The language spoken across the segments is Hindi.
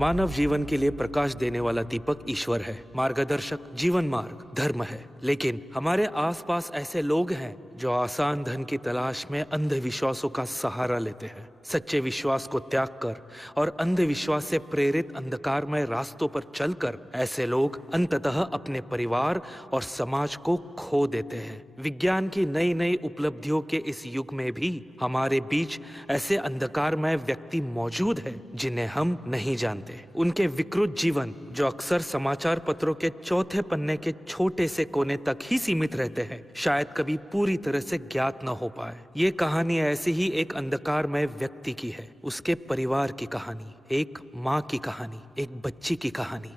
मानव जीवन के लिए प्रकाश देने वाला दीपक ईश्वर है, मार्गदर्शक जीवन मार्ग धर्म है। लेकिन हमारे आसपास ऐसे लोग हैं जो आसान धन की तलाश में अंधविश्वासों का सहारा लेते हैं। सच्चे विश्वास को त्याग कर और अंधविश्वास से प्रेरित अंधकारमय रास्तों पर चलकर ऐसे लोग अंततः अपने परिवार और समाज को खो देते हैं। विज्ञान की नई नई उपलब्धियों के इस युग में भी हमारे बीच ऐसे अंधकारमय व्यक्ति मौजूद हैं जिन्हें हम नहीं जानते। उनके विकृत जीवन जो अक्सर समाचार पत्रों के चौथे पन्ने के छोटे से कोने तक ही सीमित रहते हैं, शायद कभी पूरी तरह से ज्ञात न हो पाए। ये कहानी ऐसी ही एक अंधकारमय व्यक्ति की है, उसके परिवार की कहानी, एक माँ की कहानी, एक बच्ची की कहानी।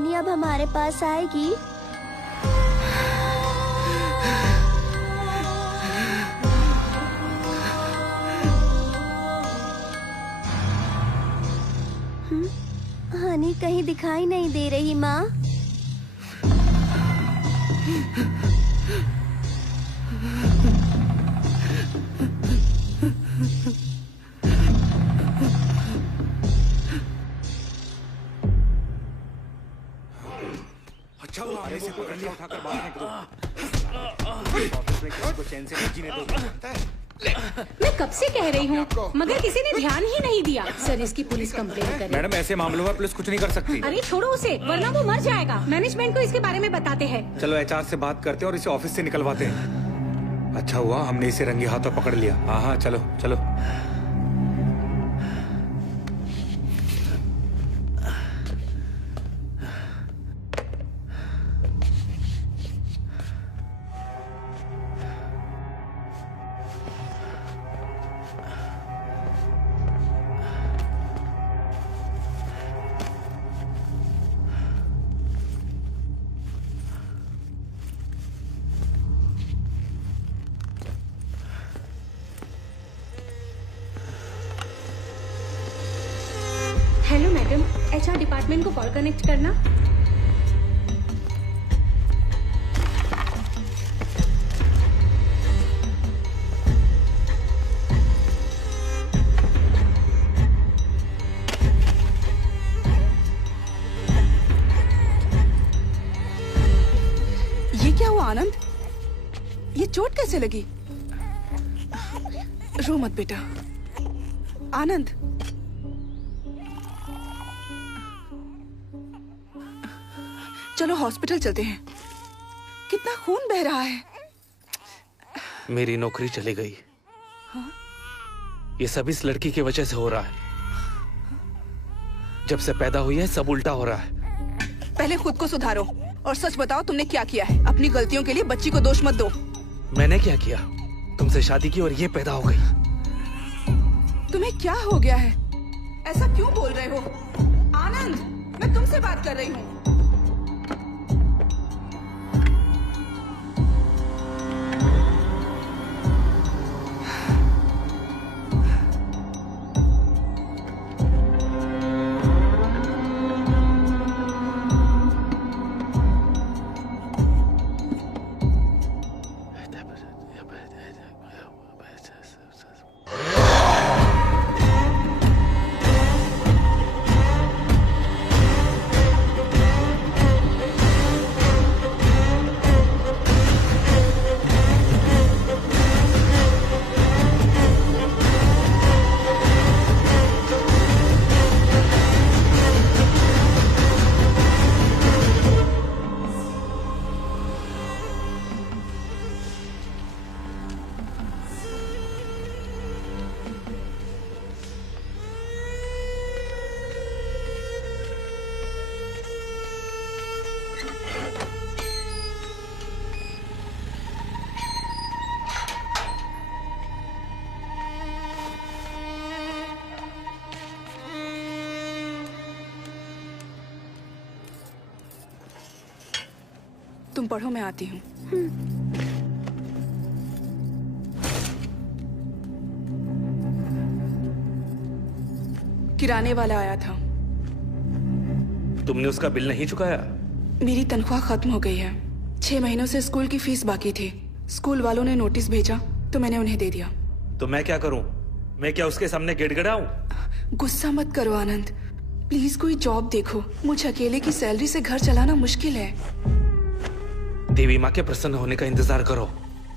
हनी अब हमारे पास आएगी? हनी कहीं दिखाई नहीं दे रही माँ। अच्छा हुआ आने से पकड़ लिया, उठाकर बाहर निकलो। ऑफिस में किसी को चैन से नहीं जीने दोगे। मैं कब से कह रही हूँ, मगर किसी ने ध्यान ही नहीं दिया। सर इसकी पुलिस कंप्लेंट करें। मैडम ऐसे मामलों में पुलिस कुछ नहीं कर सकती। अरे छोड़ो उसे, वरना वो मर जाएगा। मैनेजमेंट को इसके बारे में बताते हैं। चलो एचआर से बात करते हैं और इसे ऑफिस से निकलवाते हैं। अच्छा हुआ हमने इसे रंगे हाथों पकड़ लिया। हाँ हाँ चलो चलो। हेलो मैडम, एचआर डिपार्टमेंट को कॉल कनेक्ट करना। ये क्या हुआ आनंद? ये चोट कैसे लगी? रो मत बेटा। आनंद, चलो हॉस्पिटल चलते हैं। कितना खून बह रहा है। मेरी नौकरी चली गई। ये सब इस लड़की की वजह से हो रहा है। जब से पैदा हुई है सब उल्टा हो रहा है। पहले खुद को सुधारो और सच बताओ तुमने क्या किया है। अपनी गलतियों के लिए बच्ची को दोष मत दो। मैंने क्या किया? तुमसे शादी की और ये पैदा हो गई। तुम्हें क्या हो गया है? ऐसा क्यों बोल रहे हो? आनंद, मैं तुमसे बात कर रही हूँ। तुम पढ़ो, मैं आती हूँ। किराने वाला आया था। तुमने उसका बिल नहीं चुकाया? मेरी तनख्वाह खत्म हो गई है। 6 महीनों से स्कूल की फीस बाकी थी। स्कूल वालों ने नोटिस भेजा तो मैंने उन्हें दे दिया। तो मैं क्या करूं? मैं क्या उसके सामने गिड़गिड़ाऊं? गुस्सा मत करो आनंद, प्लीज कोई जॉब देखो। मुझे अकेले की सैलरी से घर चलाना मुश्किल है। देवी माँ के प्रसन्न होने का इंतजार करो।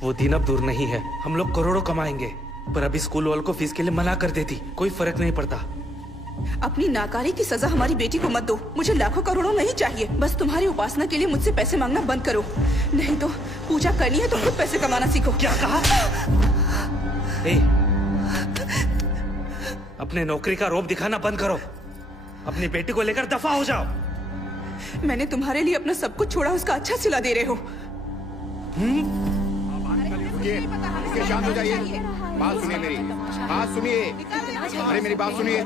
वो दिन अब दूर नहीं है। हम लोग करोड़ों कमाएंगे। पर अभी स्कूल वालों को फीस के लिए मना कर देती, कोई फर्क नहीं पड़ता। अपनी नाकारी की सजा हमारी बेटी को मत दो। मुझे लाखों करोड़ों नहीं चाहिए। बस तुम्हारी उपासना के लिए मुझसे पैसे मांगना बंद करो। नहीं तो पूजा करनी है तो खुद पैसे कमाना सीखो। क्या कहा? ए, अपने नौकरी का रौब दिखाना बंद करो। अपनी बेटी को लेकर दफा हो जाओ। मैंने तुम्हारे लिए अपना सब कुछ छोड़ा, उसका अच्छा सिला दे रहे हो। शांत हो जाइए। बात सुनिए मेरी, बात सुनिए। अरे मेरी बात सुनिए।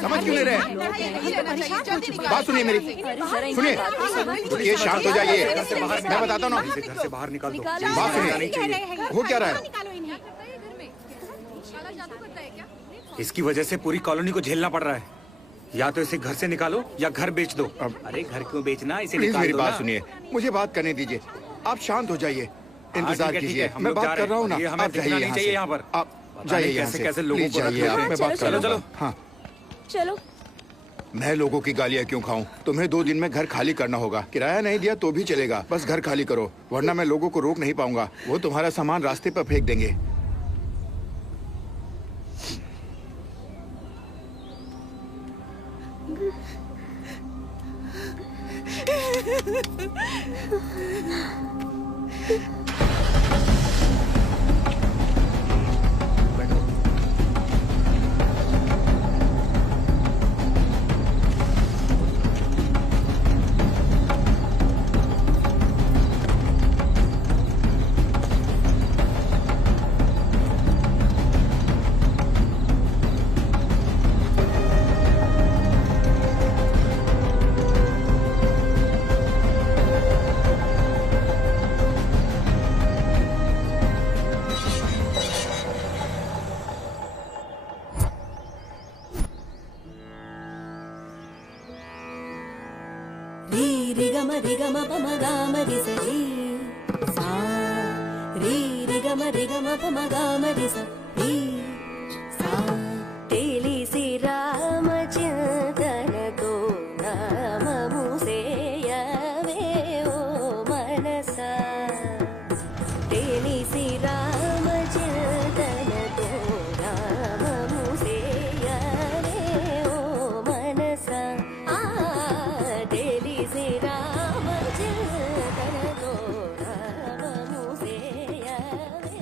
समझ क्यों नहीं रहे? बात सुनिए मेरी, सुनिए। रुकिए, शांत हो जाइए, मैं बताता हूँ ना। घर से बाहर निकाल दो। बात सुनिए, हो क्या रहा है? इसकी वजह से पूरी कॉलोनी को झेलना पड़ रहा है। या तो इसे घर से निकालो या घर बेच दो। अरे घर क्यों बेचना, इसे प्लीज निकाल मेरी दो बात ना। सुनिए, मुझे बात करने दीजिए। आप शांत हो जाइए, इंतजार ठीक है, कीजिए, हम मैं लोग जा बात रहे कर रहा हूँ ना। हैं। ये हमें आप दिखना जाइए नहीं चाहिए यहाँ पर। आप जाइए यहाँ कैसे से। कैसे लोगों प्लीज को जाइए, रख आप लेते मैं हैं। बात कर चलो रहा हूँ। चलो। हाँ, चलो। मैं लोगों की गालियाँ क्यों खाऊं? तुम्हें 2 दिन में घर खाली करना होगा। किराया नहीं दिया तो भी चलेगा, बस घर खाली करो, वरना मैं लोगों को रोक नहीं पाऊंगा। वो तुम्हारा सामान रास्ते पर फेंक देंगे। ri ga ma pa ma ga ma ri sa ri sa ri ga ma pa ma ga ma ri sa ri sa तेली सी राम चिंतन तो नाम मुसे यवे ओ मनसा तेली सी राम चिंतन तो नाम मुसे यवे ओ मनसा तेली सी राम चिंतन तो नाम मुसे यवे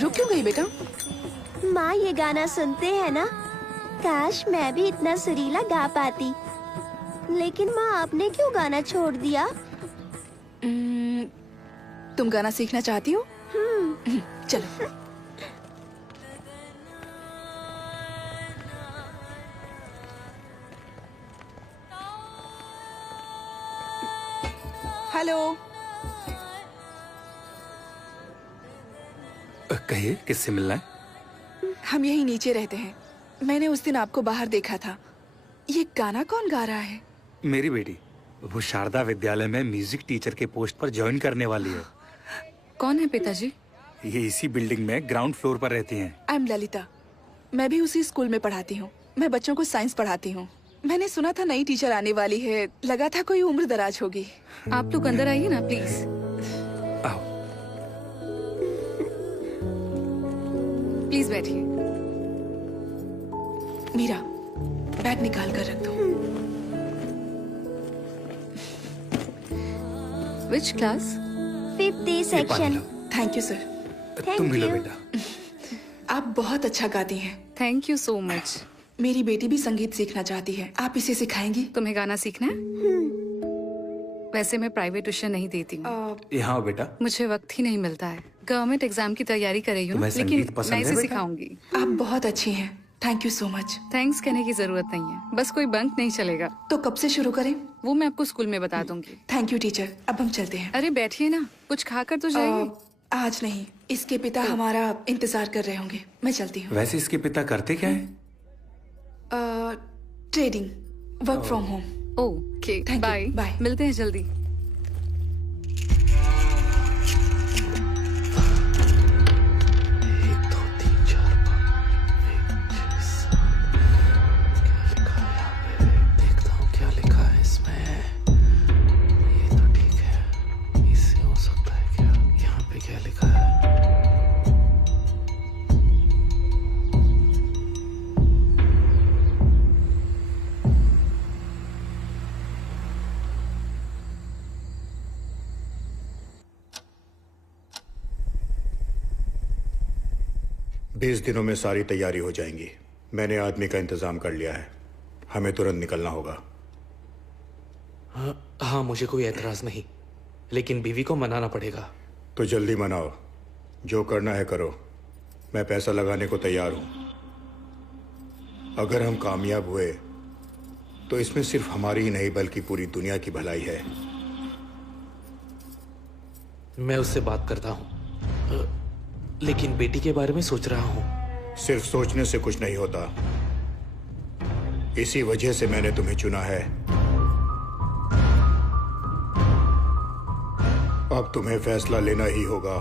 रुक क्यों गई बेटा? माँ ये गाना सुनते हैं ना? काश मैं भी इतना सुरीला गा पाती। लेकिन माँ आपने क्यों गाना छोड़ दिया? तुम गाना सीखना चाहती हो? चलो। हेलो। कहिए, किससे मिलना है? हम यहीं नीचे रहते हैं। मैंने उस दिन आपको बाहर देखा था। ये गाना कौन गा रहा है? मेरी बेटी, वो शारदा विद्यालय में म्यूजिक टीचर के पोस्ट पर ज्वाइन करने वाली है। कौन है पिताजी? ये इसी बिल्डिंग में ग्राउंड फ्लोर पर रहती हैं। I am Lalita. मैं भी उसी स्कूल में पढ़ाती हूँ। मैं बच्चों को साइंस पढ़ाती हूँ। मैंने सुना था नई टीचर आने वाली है। लगा था कोई उम्र दराज होगी। आप लोग अंदर आइए ना प्लीज। आओ। प्लीज बैठिए। मीरा, बैग निकाल कर रख दो। Which class? 50 section. Thank you sir. तुम भी लो you. बेटा। आप बहुत अच्छा गाती हैं। Thank you so much. मेरी बेटी भी संगीत सीखना चाहती है। आप इसे सिखाएंगी? तुम्हें गाना सीखना है? वैसे मैं प्राइवेट ट्यूशन नहीं देती हूँ। यहाँ आओ बेटा। मुझे वक्त ही नहीं मिलता है। गवर्नमेंट एग्जाम की तैयारी कर रही हूँ, तुम्हें लेकिन संगीत पसंद मैं है इसे बेटा? सिखाऊंगी। आप बहुत अच्छी हैं। Thank you so much. Thanks कहने की जरूरत नहीं है, बस कोई बंक नहीं चलेगा। तो कब से शुरू करें? वो मैं आपको स्कूल में बता दूंगी। Thank you teacher. अब हम चलते हैं। अरे बैठिए ना, कुछ खाकर तो जाइए। आज नहीं, इसके पिता हमारा इंतजार कर रहे होंगे। मैं चलती हूँ। वैसे इसके पिता करते क्या है? Trading, work from home. Okay, Thank you. Bye Bye. मिलते हैं जल्दी। बीस दिनों में सारी तैयारी हो जाएंगी। मैंने आदमी का इंतजाम कर लिया है। हमें तुरंत निकलना होगा। हाँ, मुझे कोई एतराज नहीं, लेकिन बीवी को मनाना पड़ेगा। तो जल्दी मनाओ, जो करना है करो। मैं पैसा लगाने को तैयार हूं। अगर हम कामयाब हुए तो इसमें सिर्फ हमारी ही नहीं बल्कि पूरी दुनिया की भलाई है। मैं उससे बात करता हूं, लेकिन बेटी के बारे में सोच रहा हूं। सिर्फ सोचने से कुछ नहीं होता। इसी वजह से मैंने तुम्हें चुना है। अब तुम्हें फैसला लेना ही होगा।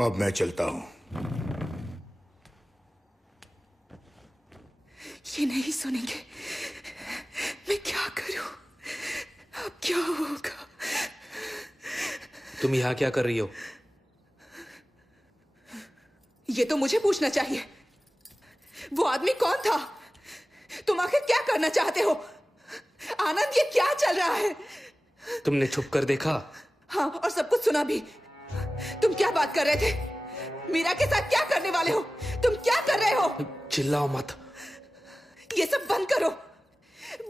अब मैं चलता हूं। ये नहीं सुनेंगे। मैं क्या करूं? अब क्या होगा? तुम यहाँ क्या कर रही हो? ये तो मुझे पूछना चाहिए। वो आदमी कौन था? तुम आखिर क्या करना चाहते हो? आनंद, ये क्या चल रहा है? तुमने छुप कर देखा? हाँ, और सब कुछ सुना भी। तुम क्या बात कर रहे थे? मीरा के साथ क्या करने वाले हो? तुम क्या कर रहे हो? चिल्लाओ मत। ये सब बंद करो।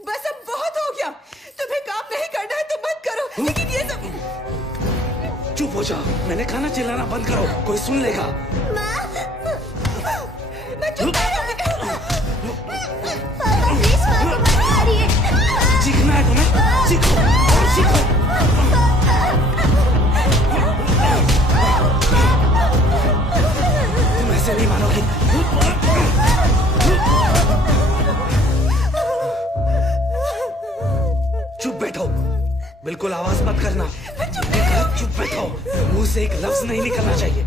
बस अब बहुत हो गया। तुम्हें काम नहीं करना है तो बंद करो। लेकिन ये सब... चुप हो जाओ। मैंने कहा ना चिल्लाना बंद करो, कोई सुन लेगा। मैं चुप कर रहा हूं। पापा प्लीज माँ को मत मारिए। सीखना है तुम्हें? सीखो और सीखो। तुम ऐसे नहीं मानोगी। चुप बैठो, बिल्कुल आवाज मत करना। चुप बैठो, मुंह से एक लफ्ज नहीं निकलना चाहिए।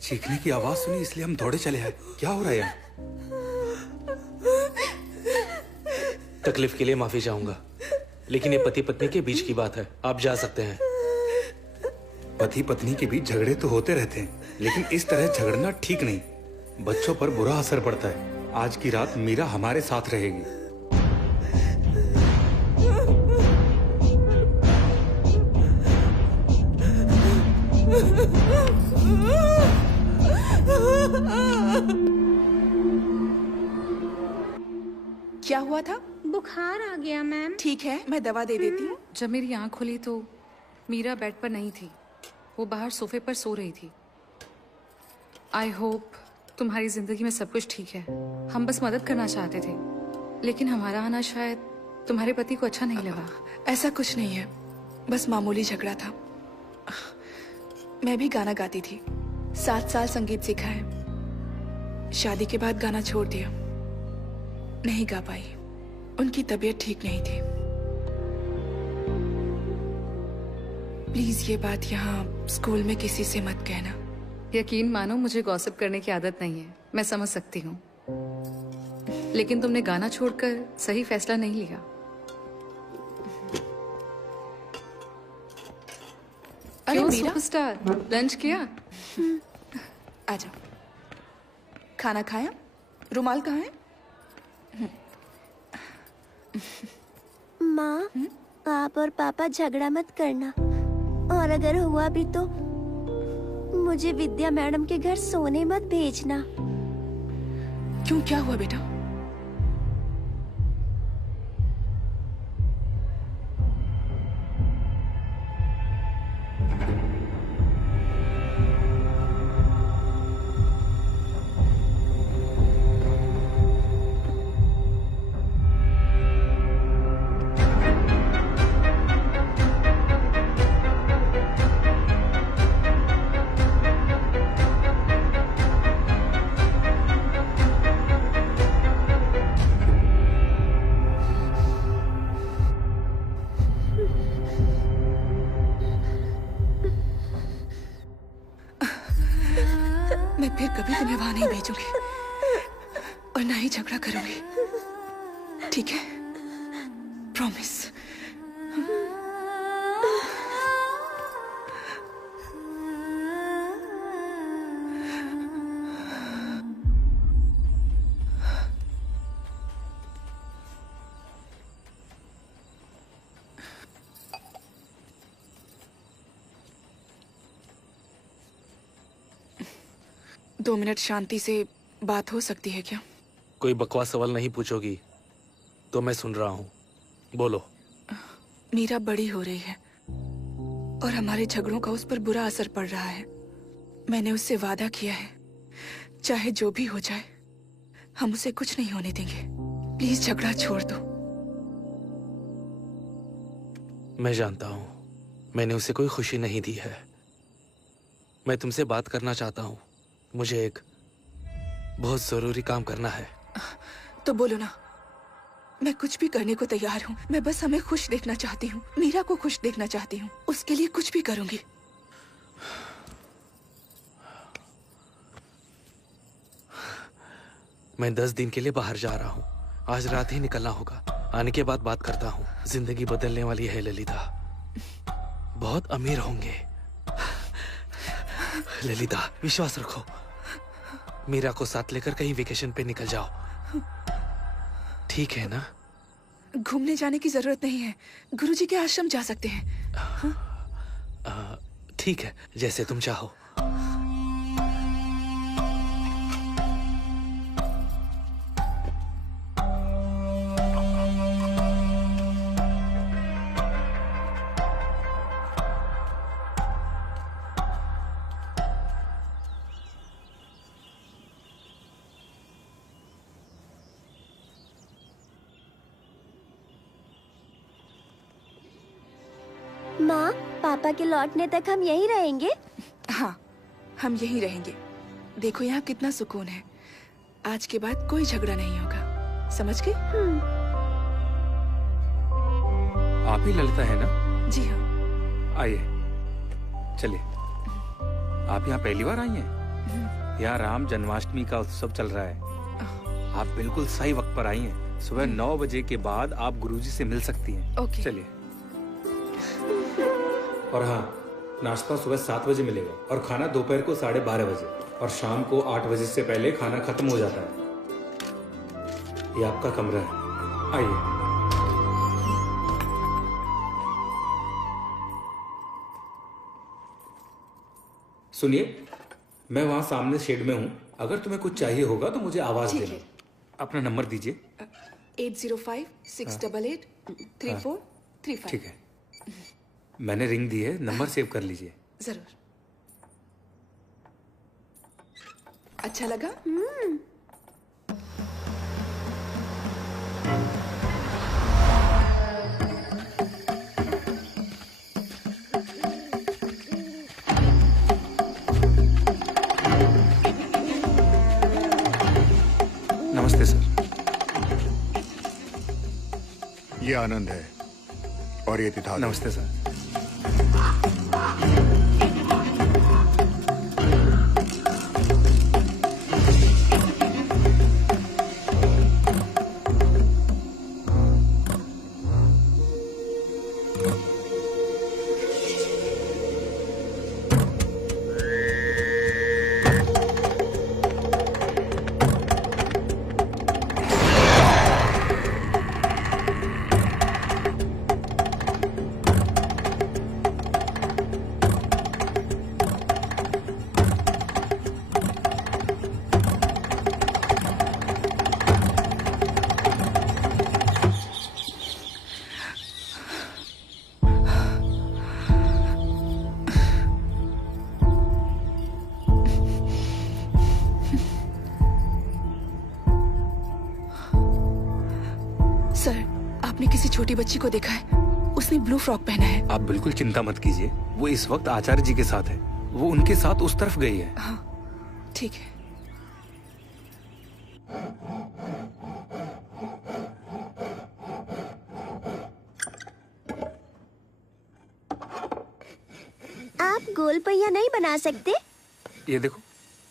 चीखने की आवाज सुनी इसलिए हम दौड़े चले आए। क्या हो रहा है? तकलीफ के लिए माफी चाहूंगा, लेकिन ये पति पत्नी के बीच की बात है। आप जा सकते हैं। पति पत्नी के बीच झगड़े तो होते रहते हैं, लेकिन इस तरह झगड़ना ठीक नहीं। बच्चों पर बुरा असर पड़ता है। आज की रात मीरा हमारे साथ रहेगी। क्या हुआ था? बुखार आ गया मैम। ठीक है, मैं दवा दे देती हूँ। जब मेरी आंख खुली तो मीरा बेड पर नहीं थी, वो बाहर सोफे पर सो रही थी। आई होप तुम्हारी जिंदगी में सब कुछ ठीक है। हम बस मदद करना चाहते थे, लेकिन हमारा आना शायद तुम्हारे पति को अच्छा नहीं लगा। ऐसा कुछ नहीं है, बस मामूली झगड़ा था। मैं भी गाना गाती थी, 7 साल संगीत सीखा है। शादी के बाद गाना छोड़ दिया, नहीं गा पाई। उनकी तबीयत ठीक नहीं थी। प्लीज ये बात यहाँ स्कूल में किसी से मत कहना। यकीन मानो मुझे गॉसिप करने की आदत नहीं है, मैं समझ सकती हूँ, लेकिन तुमने गाना छोड़कर सही फैसला नहीं लिया। अरे क्यों मीरा, सुपरस्टार, लंच किया? आजा। खाना खाया? रुमाल कहाँ है? माँ, आप और पापा झगड़ा मत करना, और अगर हुआ भी तो मुझे विद्या मैडम के घर सोने मत भेजना। क्यों, क्या हुआ बेटा? मैं फिर कभी तुम्हें वहां नहीं भेजूंगी और ना ही झगड़ा करूंगी, ठीक है? प्रॉमिस। दो मिनट शांति से बात हो सकती है क्या? कोई बकवास सवाल नहीं पूछोगी तो मैं सुन रहा हूँ, बोलो। मीरा बड़ी हो रही है और हमारे झगड़ों का उस पर बुरा असर पड़ रहा है। मैंने उससे वादा किया है, चाहे जो भी हो जाए हम उसे कुछ नहीं होने देंगे। प्लीज झगड़ा छोड़ दो। मैं जानता हूँ मैंने उसे कोई खुशी नहीं दी है। मैं तुमसे बात करना चाहता हूँ। मुझे एक बहुत जरूरी काम करना है। तो बोलो ना, मैं कुछ भी करने को तैयार हूँ। मैं बस हमें खुश देखना चाहती हूँ, मीरा को खुश देखना चाहती हूँ। उसके लिए कुछ भी करूंगी। मैं 10 दिन के लिए बाहर जा रहा हूँ। आज रात ही निकलना होगा। आने के बाद बात करता हूँ। जिंदगी बदलने वाली है ललिता। बहुत अमीर होंगे। ललिता विश्वास रखो। मीरा को साथ लेकर कहीं वेकेशन पे निकल जाओ, ठीक है ना? घूमने जाने की जरूरत नहीं है, गुरुजी के आश्रम जा सकते हैं। ठीक है, जैसे तुम चाहो। माँ, पापा के लौटने तक हम यहीं रहेंगे? हाँ, हम यहीं रहेंगे। देखो यहाँ कितना सुकून है। आज के बाद कोई झगड़ा नहीं होगा, समझ गए? आप ही ललिता है ना? जी हाँ। आइए, चलिए। आप यहाँ पहली बार आई हैं? यहाँ राम जन्माष्टमी का उत्सव चल रहा है। आप बिल्कुल सही वक्त पर आई हैं। सुबह 9 बजे के बाद आप गुरुजी से मिल सकती हैं। ओके। चलिए। और हाँ, नाश्ता सुबह 7 बजे मिलेगा और खाना दोपहर को 12:30 बजे और शाम को 8 बजे से पहले खाना खत्म हो जाता है। ये आपका कमरा है, आइए। सुनिए, मैं वहाँ सामने शेड में हूँ। अगर तुम्हें कुछ चाहिए होगा तो मुझे आवाज देना। अपना नंबर दीजिए। 805-688-3435। ठीक है, मैंने रिंग दी है, नंबर सेव कर लीजिए। जरूर। अच्छा लगा? नमस्ते सर। ये आनंद है और ये तिथा। नमस्ते सर। छोटी बच्ची को देखा है, उसने ब्लू फ्रॉक पहना है। आप बिल्कुल चिंता मत कीजिए, वो इस वक्त आचार्य जी के साथ है। वो उनके साथ उस तरफ गई है। हाँ, ठीक है। आप गोल पहिया नहीं बना सकते? ये देखो,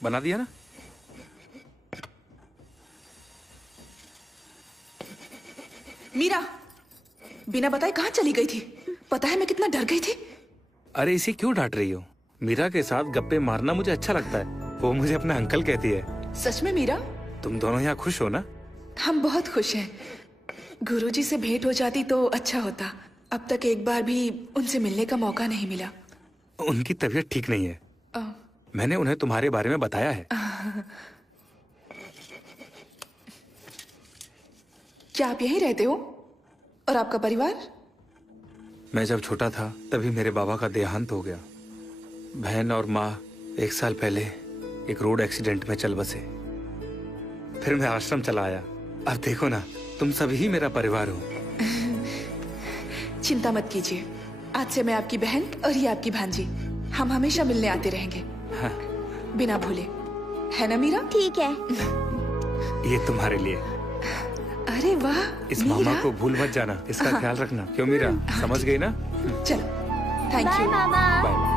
बना दिया ना? मीरा बिना बताए कहाँ चली गई थी? पता है मैं कितना डर गई थी। अरे इसे क्यों डांट रही हो? मीरा के साथ गप्पे मारना मुझे अच्छा लगता है। वो मुझे अपना अंकल कहती है। सच में मीरा? तुम दोनों यहाँ खुश हो ना? हम बहुत खुश हैं। गुरुजी से भेंट हो जाती तो अच्छा होता। अब तक एक बार भी उनसे मिलने का मौका नहीं मिला। उनकी तबीयत ठीक नहीं है। मैंने उन्हें तुम्हारे बारे में बताया है। क्या आप यहीं रहते हो? और आपका परिवार? मैं जब छोटा था तभी मेरे बाबा का देहांत हो गया। बहन और माँ 1 साल पहले एक रोड एक्सीडेंट में चल बसे। फिर मैं आश्रम चला आया। अब देखो ना, तुम सभी ही मेरा परिवार हो। चिंता मत कीजिए, आज से मैं आपकी बहन और ये आपकी भांजी। हम हमेशा मिलने आते रहेंगे। हाँ। बिना भूले, है ना मीरा? ठीक है। ये तुम्हारे लिए। अरे वाह, इस मीरा? मामा को भूल मत जाना, इसका ख्याल रखना। क्यों मीरा, समझ गई ना? चलो, थैंक बाय यू। मामा। बाय।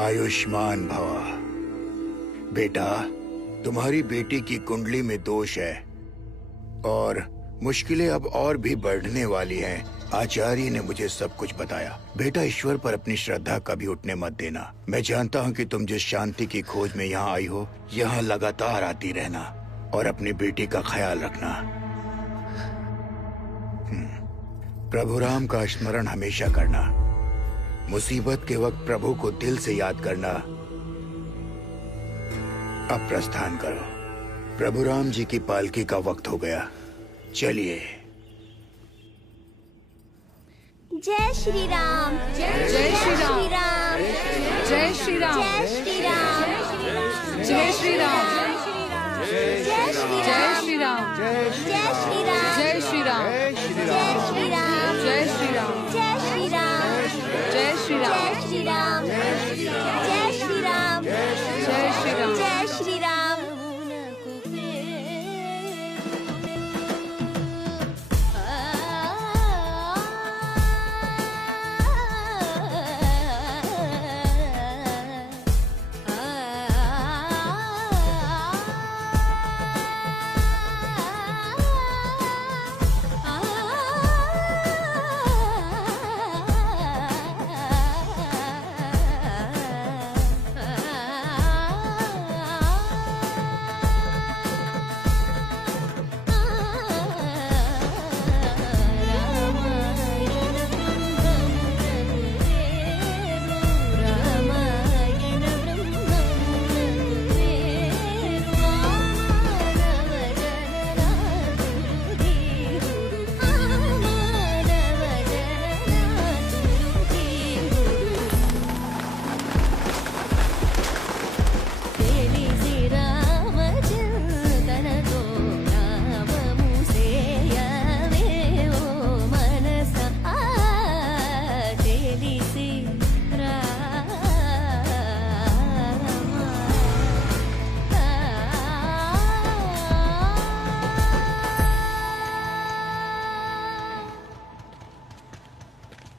आयुष्मान भवा। बेटा, तुम्हारी बेटी की कुंडली में दोष है और मुश्किलें अब और भी बढ़ने वाली हैं। आचार्य ने मुझे सब कुछ बताया। बेटा, ईश्वर पर अपनी श्रद्धा कभी उठने मत देना। मैं जानता हूँ कि तुम जिस शांति की खोज में यहाँ आई हो, यहाँ लगातार आती रहना और अपनी बेटी का ख्याल रखना। प्रभु राम का स्मरण हमेशा करना। मुसीबत के वक्त प्रभु को दिल से याद करना। अब प्रस्थान करो। प्रभु राम जी की पालकी का वक्त हो गया। चलिए। जय श्री राम। जय श्री राम। जय श्री राम। जय श्री राम। जय श्री राम। जय श्री राम। जय श्री राम। जय श्री राम। जय श्री राम। जय श्री राम। जय श्री राम। जय श्री राम। जय श्री राम। जय श्री राम। जय श्री राम। जय श्री राम।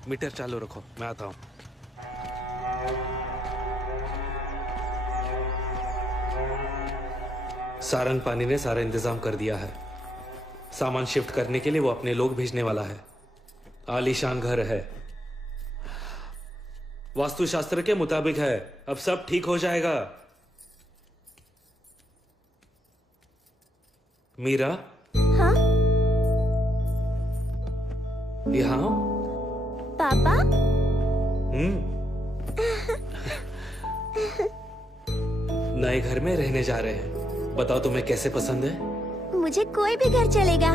मीटर चालू रखो, मैं आता हूँ। सारंग पानी ने सारा इंतजाम कर दिया है। सामान शिफ्ट करने के लिए वो अपने लोग भेजने वाला है। आलीशान घर है, वास्तुशास्त्र के मुताबिक है। अब सब ठीक हो जाएगा। मीरा, हाँ यहाँ आओ। पापा। नए घर में रहने जा रहे हैं। बताओ तुम्हें कैसे पसंद है? मुझे कोई भी घर चलेगा।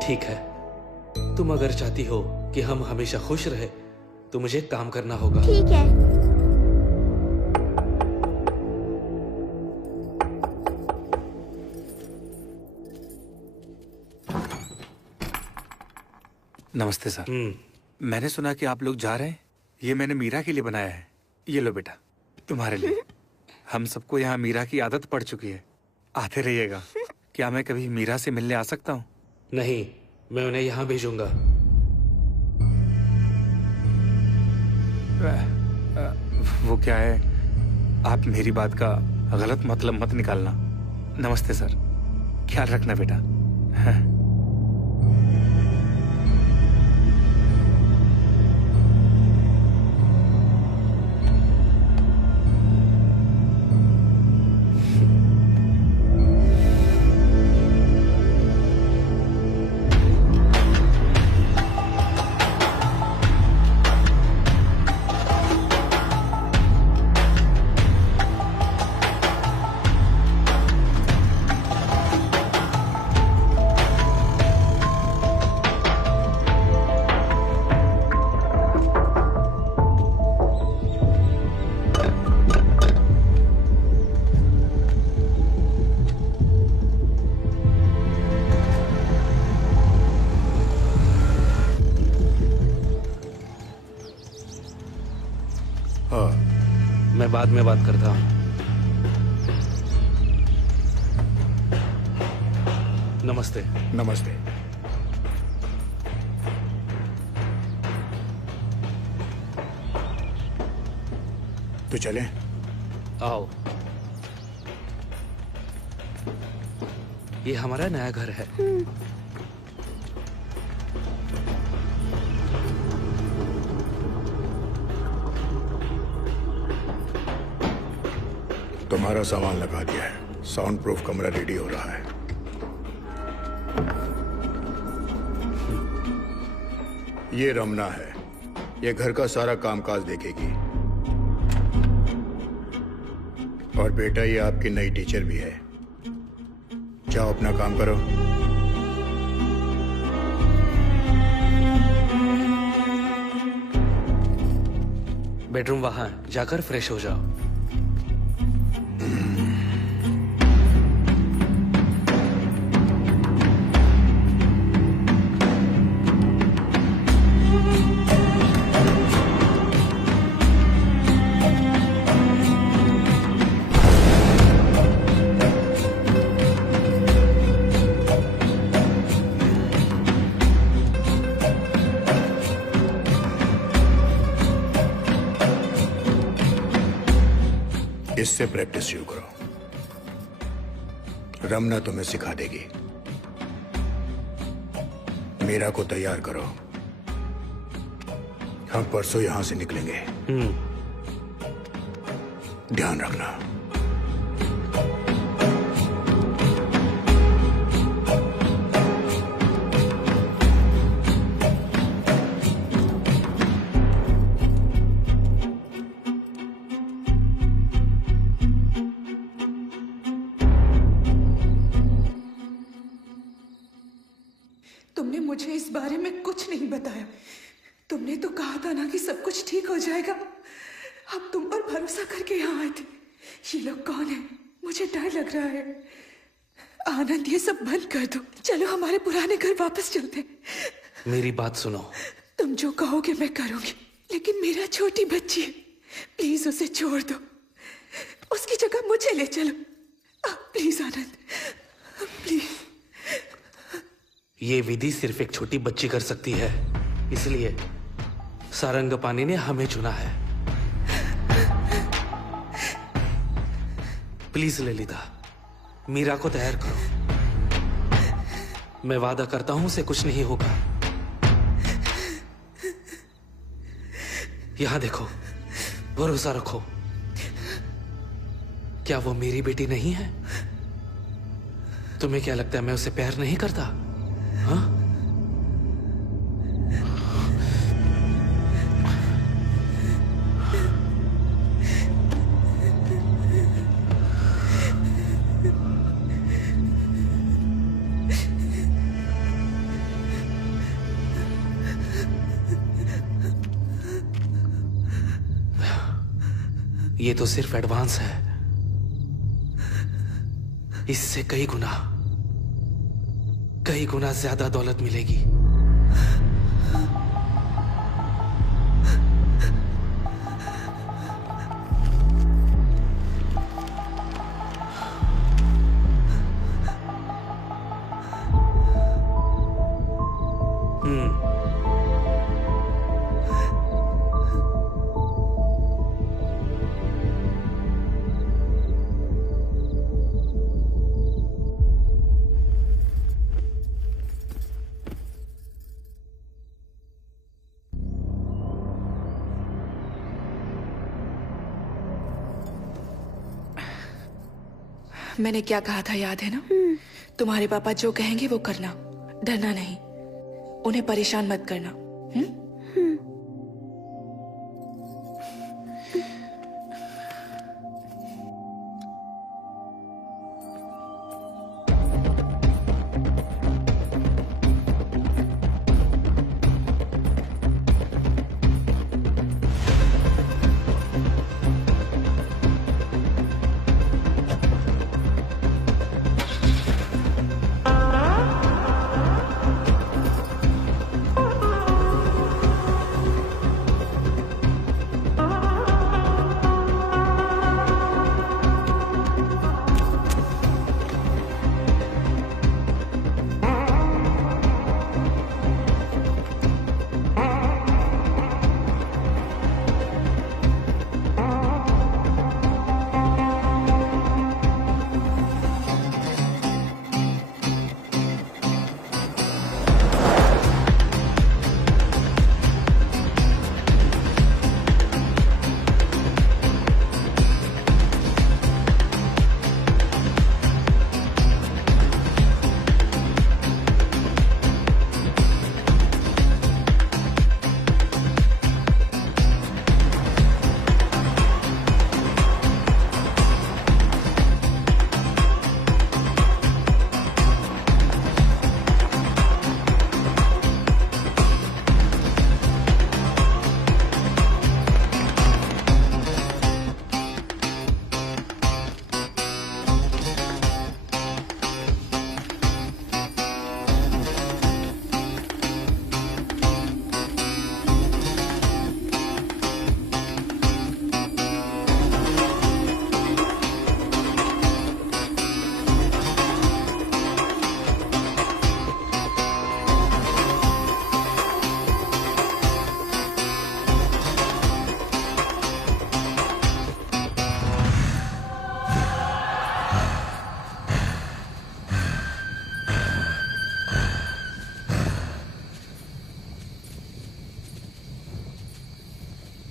ठीक है, तुम अगर चाहती हो कि हम हमेशा खुश रहे तो मुझे काम करना होगा। ठीक है। नमस्ते सर। मैंने सुना कि आप लोग जा रहे हैं। ये मैंने मीरा के लिए बनाया है। ये लो बेटा, तुम्हारे लिए। हम सबको यहाँ मीरा की आदत पड़ चुकी है, आते रहिएगा। क्या मैं कभी मीरा से मिलने आ सकता हूँ? नहीं, मैं उन्हें यहाँ भेजूंगा। वो क्या है, आप मेरी बात का गलत मतलब मत निकालना। नमस्ते सर, ख्याल रखना बेटा। मैं बाद में बात करता हूँ। नमस्ते। नमस्ते। तो चले? आओ। ये हमारा नया घर है। तुम्हारा सामान लगा दिया है। साउंड प्रूफ कमरा रेडी हो रहा है। ये रमना है। ये घर का सारा कामकाज देखेगी। और बेटा, ये आपकी नई टीचर भी है। जाओ अपना काम करो। बेडरूम वहां है, जाकर फ्रेश हो जाओ। इससे प्रैक्टिस शुरू करो। रमना तुम्हें सिखा देगी। मीरा को तैयार करो। हम परसों यहां से निकलेंगे। ध्यान रखना। तुमने मुझे इस बारे में कुछ नहीं बताया। तुमने तो कहा था ना कि सब कुछ ठीक हो जाएगा। अब तुम पर भरोसा करके यहाँ आए थे। ये लोग कौन है? मुझे डर लग रहा है। आनंद, ये सब बंद कर दो। चलो हमारे पुराने घर वापस चलते। मेरी बात सुनो। तुम जो कहोगे मैं करूंगी, लेकिन मेरा छोटी बच्ची है। प्लीज उसे छोड़ दो। उसकी जगह मुझे ले चलो। Please Anand, please. ये विधि सिर्फ एक छोटी बच्ची कर सकती है, इसलिए सारंगपाणि ने हमें चुना है। प्लीज ललिता, मीरा को तैयार करो। मैं वादा करता हूं उसे कुछ नहीं होगा। यहां देखो, भरोसा रखो। क्या वो मेरी बेटी नहीं है? तुम्हें क्या लगता है मैं उसे प्यार नहीं करता? हाँ? ये तो सिर्फ एडवांस है। इससे कई गुना ज्यादा दौलत मिलेगी। मैंने क्या कहा था याद है ना? तुम्हारे पापा जो कहेंगे वो करना, डरना नहीं, उन्हें परेशान मत करना।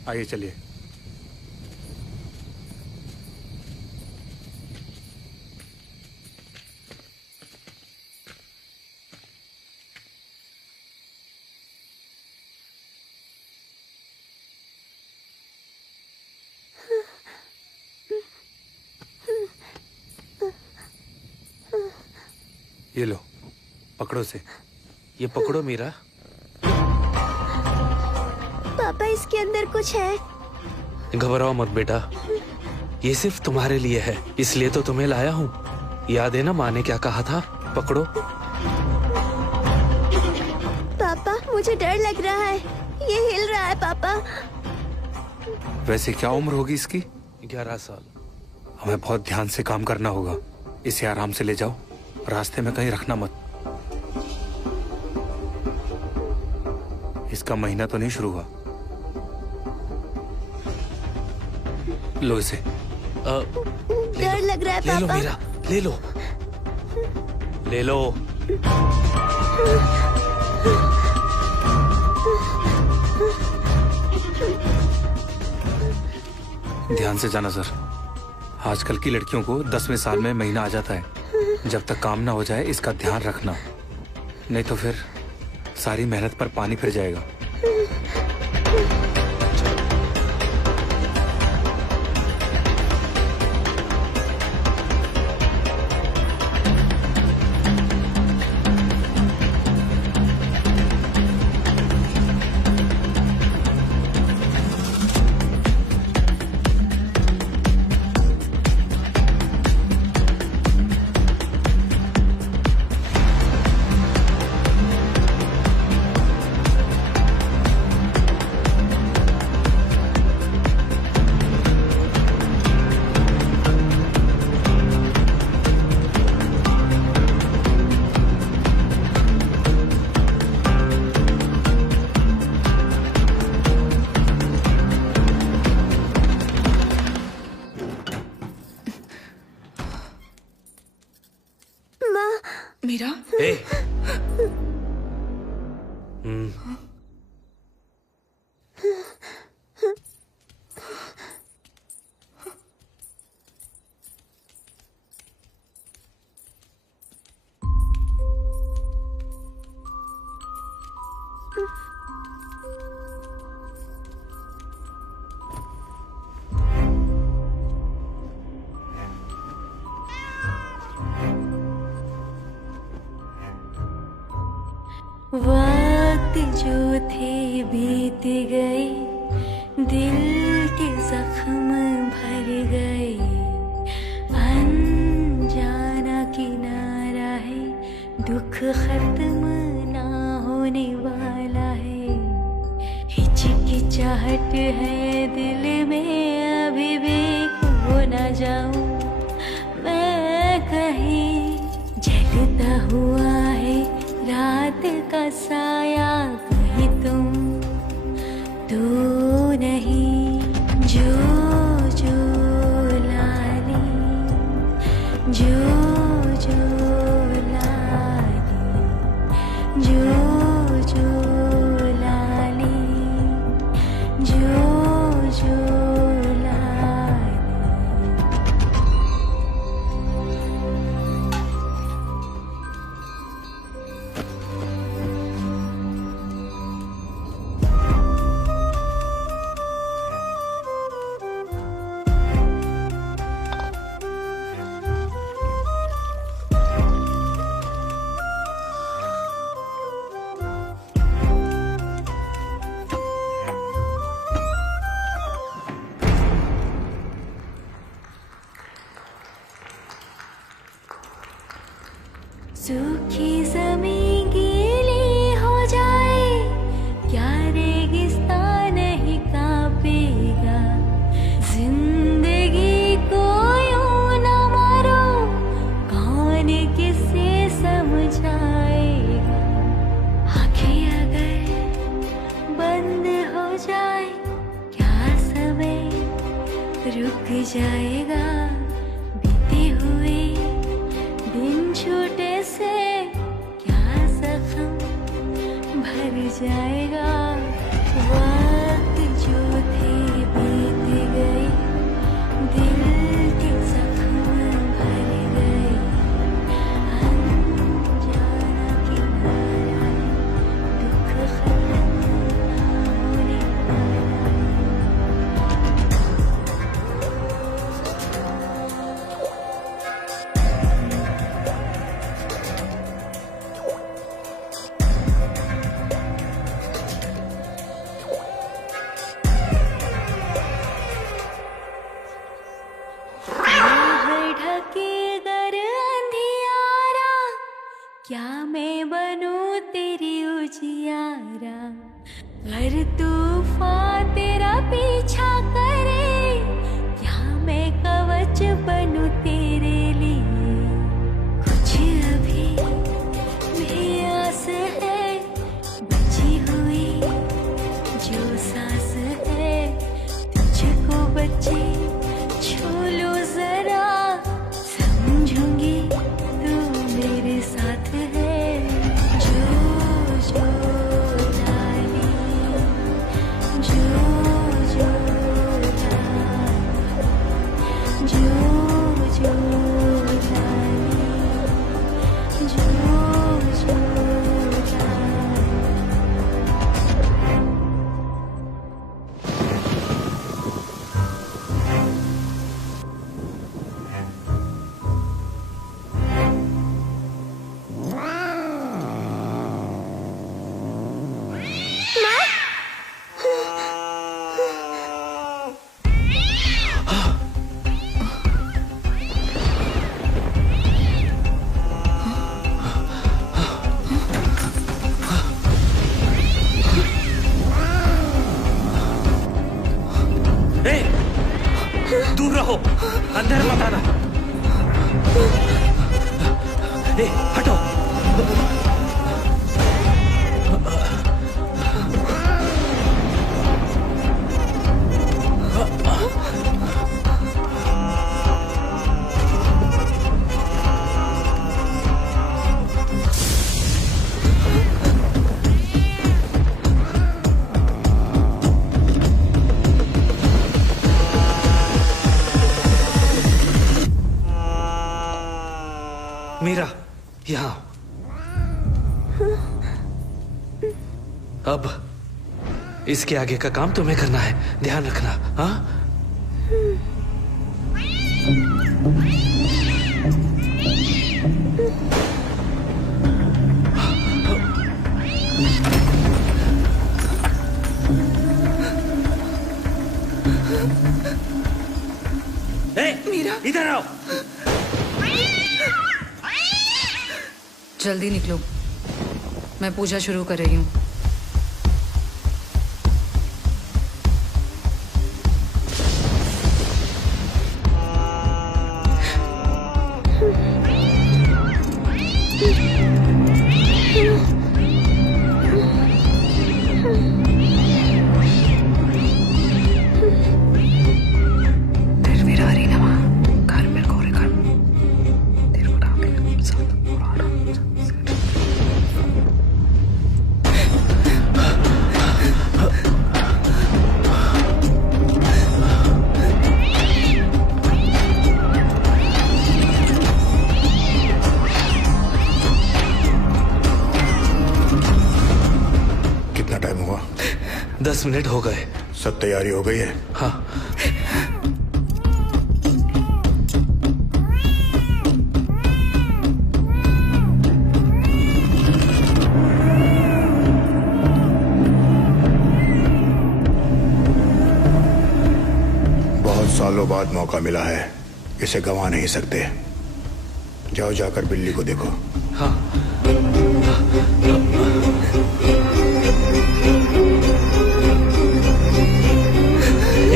आइए चलिए। ये लो, पकड़ो से। ये पकड़ो मीरा। पापा इसके अंदर कुछ है। घबराओ मत बेटा, ये सिर्फ तुम्हारे लिए है, इसलिए तो तुम्हें लाया हूँ। याद है ना माँ ने क्या कहा था? पकड़ो। पापा मुझे डर लग रहा है, ये हिल रहा है पापा। वैसे क्या उम्र होगी इसकी? 11 साल। हमें बहुत ध्यान से काम करना होगा। इसे आराम से ले जाओ, रास्ते में कहीं रखना मत। इसका महीना तो नहीं शुरू हुआ। लो इसे। डर लग रहा है ले लो पापा। मीरा, ले लो, ले लो। ध्यान से जाना सर। आजकल की लड़कियों को 10वें साल में महीना आ जाता है। जब तक काम ना हो जाए इसका ध्यान रखना, नहीं तो फिर सारी मेहनत पर पानी फिर जाएगा। मीरा। वक्त जो थे बीत गए, दिल के जख्म भर गए। अनजाना किनारा है, दुख खत्म ना होने वाला है। हिचकिचाहट है दिल में, अभी भी खो ना जाऊं मैं कहीं। जलता हुआ है रात का साया, कहीं तुम तो नहीं। जो जो लाली, जो जो लाली, जो जो लाली, जो जो लाली। सूखी ज़मीं गीली हो जाए, क्या रेगिस्तान नहीं कांपेगा। जिंदगी को यूं न मारो, कौन किसे समझाएगा। आँखें अगर बंद हो जाए, क्या समय रुक जाएगा। बीते हुए दिन छूटे से क्या जख्म भर जाएगा। वक्त जो थे बीत गए, दिल के जख्म भर गए। अनजाना किनारा है, दुख खत्म ना होने वाला है। क्या मैं बनूं तेरी उजियारा, अगर तूफान तेरा पीछा करे। क्या मैं कवच बनूं तेरे लिए, कुछ अभी भी आस है बची हुई जो सांस है। तुझको बच्चे छू लूं जरा, समझूंगी तू मेरे साथ है। जो जो लाली, जो जो लाली, जो जो लाली, जो जो लाली। दूर रहो, अंदर मत आना। ए, हटो। मीरा, यहाँ अब इसके आगे का काम तुम्हें करना है, ध्यान रखना। हाँ, इधर आओ। जल्दी निकलो, मैं पूजा शुरू कर रही हूँ। कितना टाइम हुआ? 10 मिनट हो गए। सब तैयारी हो गई है? हाँ। बहुत सालों बाद मौका मिला है, इसे गंवा नहीं सकते। जाओ जाकर बिल्ली को देखो। हाँ।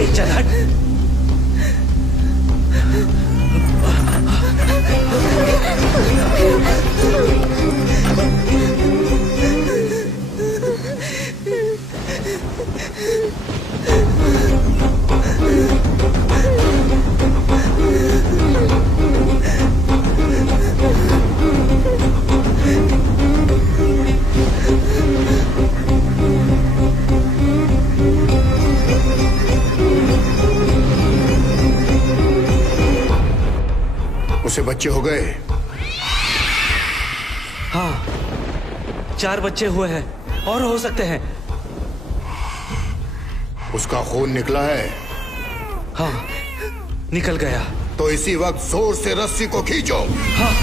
चल हट। उसे बच्चे हो गए? हाँ, 4 बच्चे हुए हैं और हो सकते हैं। उसका खून निकला है? हाँ, निकल गया। तो इसी वक्त जोर से रस्सी को खींचो। हाँ।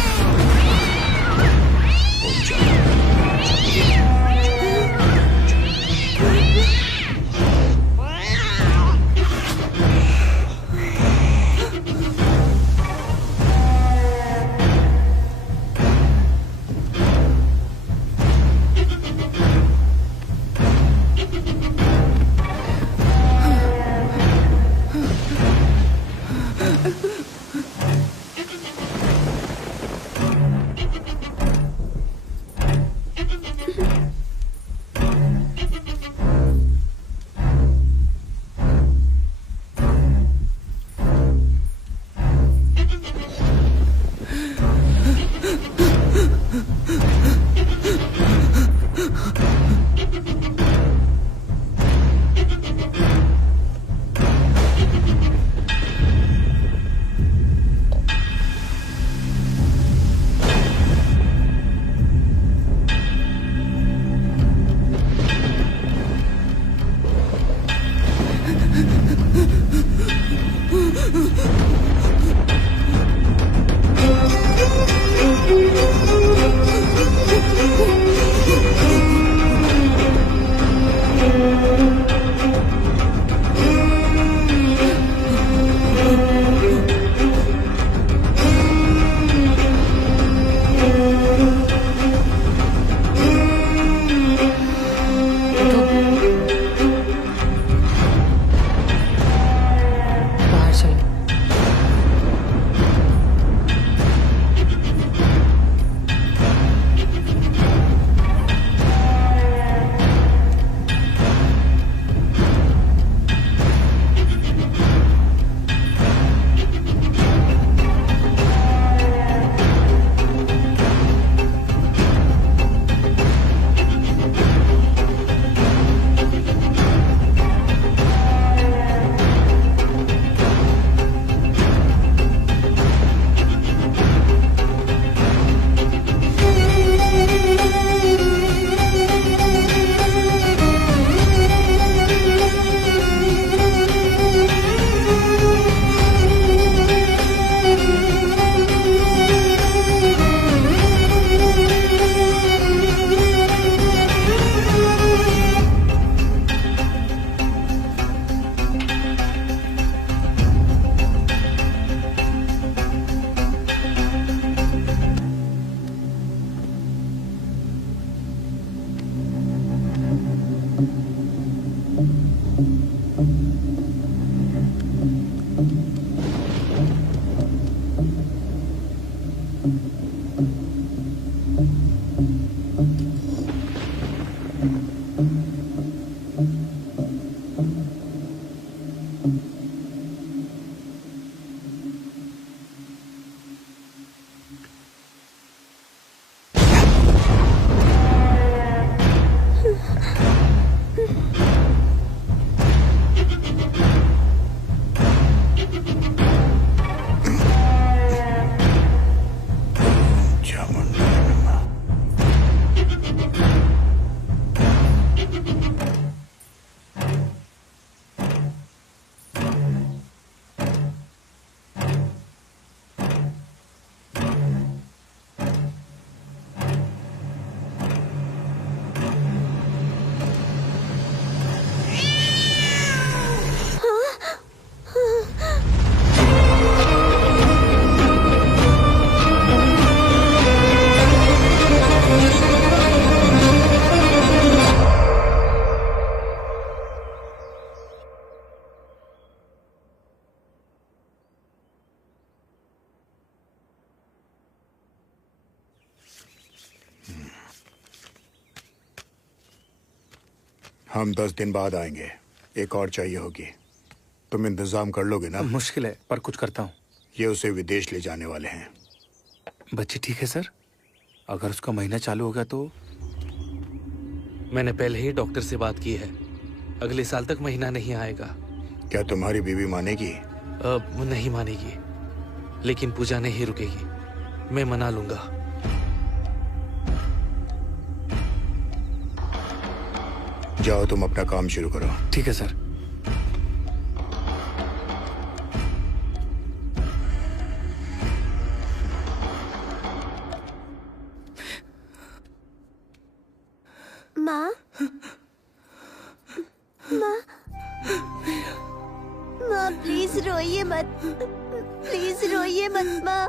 हम 10 दिन बाद आएंगे। एक और चाहिए होगी। तुम इंतजाम कर लोगे ना? मुश्किल है पर कुछ करता हूँ। ये उसे विदेश ले जाने वाले हैं। बच्ची ठीक है सर? अगर उसका महीना चालू हो गया तो? मैंने पहले ही डॉक्टर से बात की है। अगले साल तक महीना नहीं आएगा। क्या तुम्हारी बीवी मानेगी? वो नहीं मानेगी, लेकिन पूजा नहीं रुकेगी। मैं मना लूंगा। जाओ तुम अपना काम शुरू करो। ठीक है सर। माँ, माँ, माँ प्लीज रोइए मत, प्लीज रोइए मत माँ,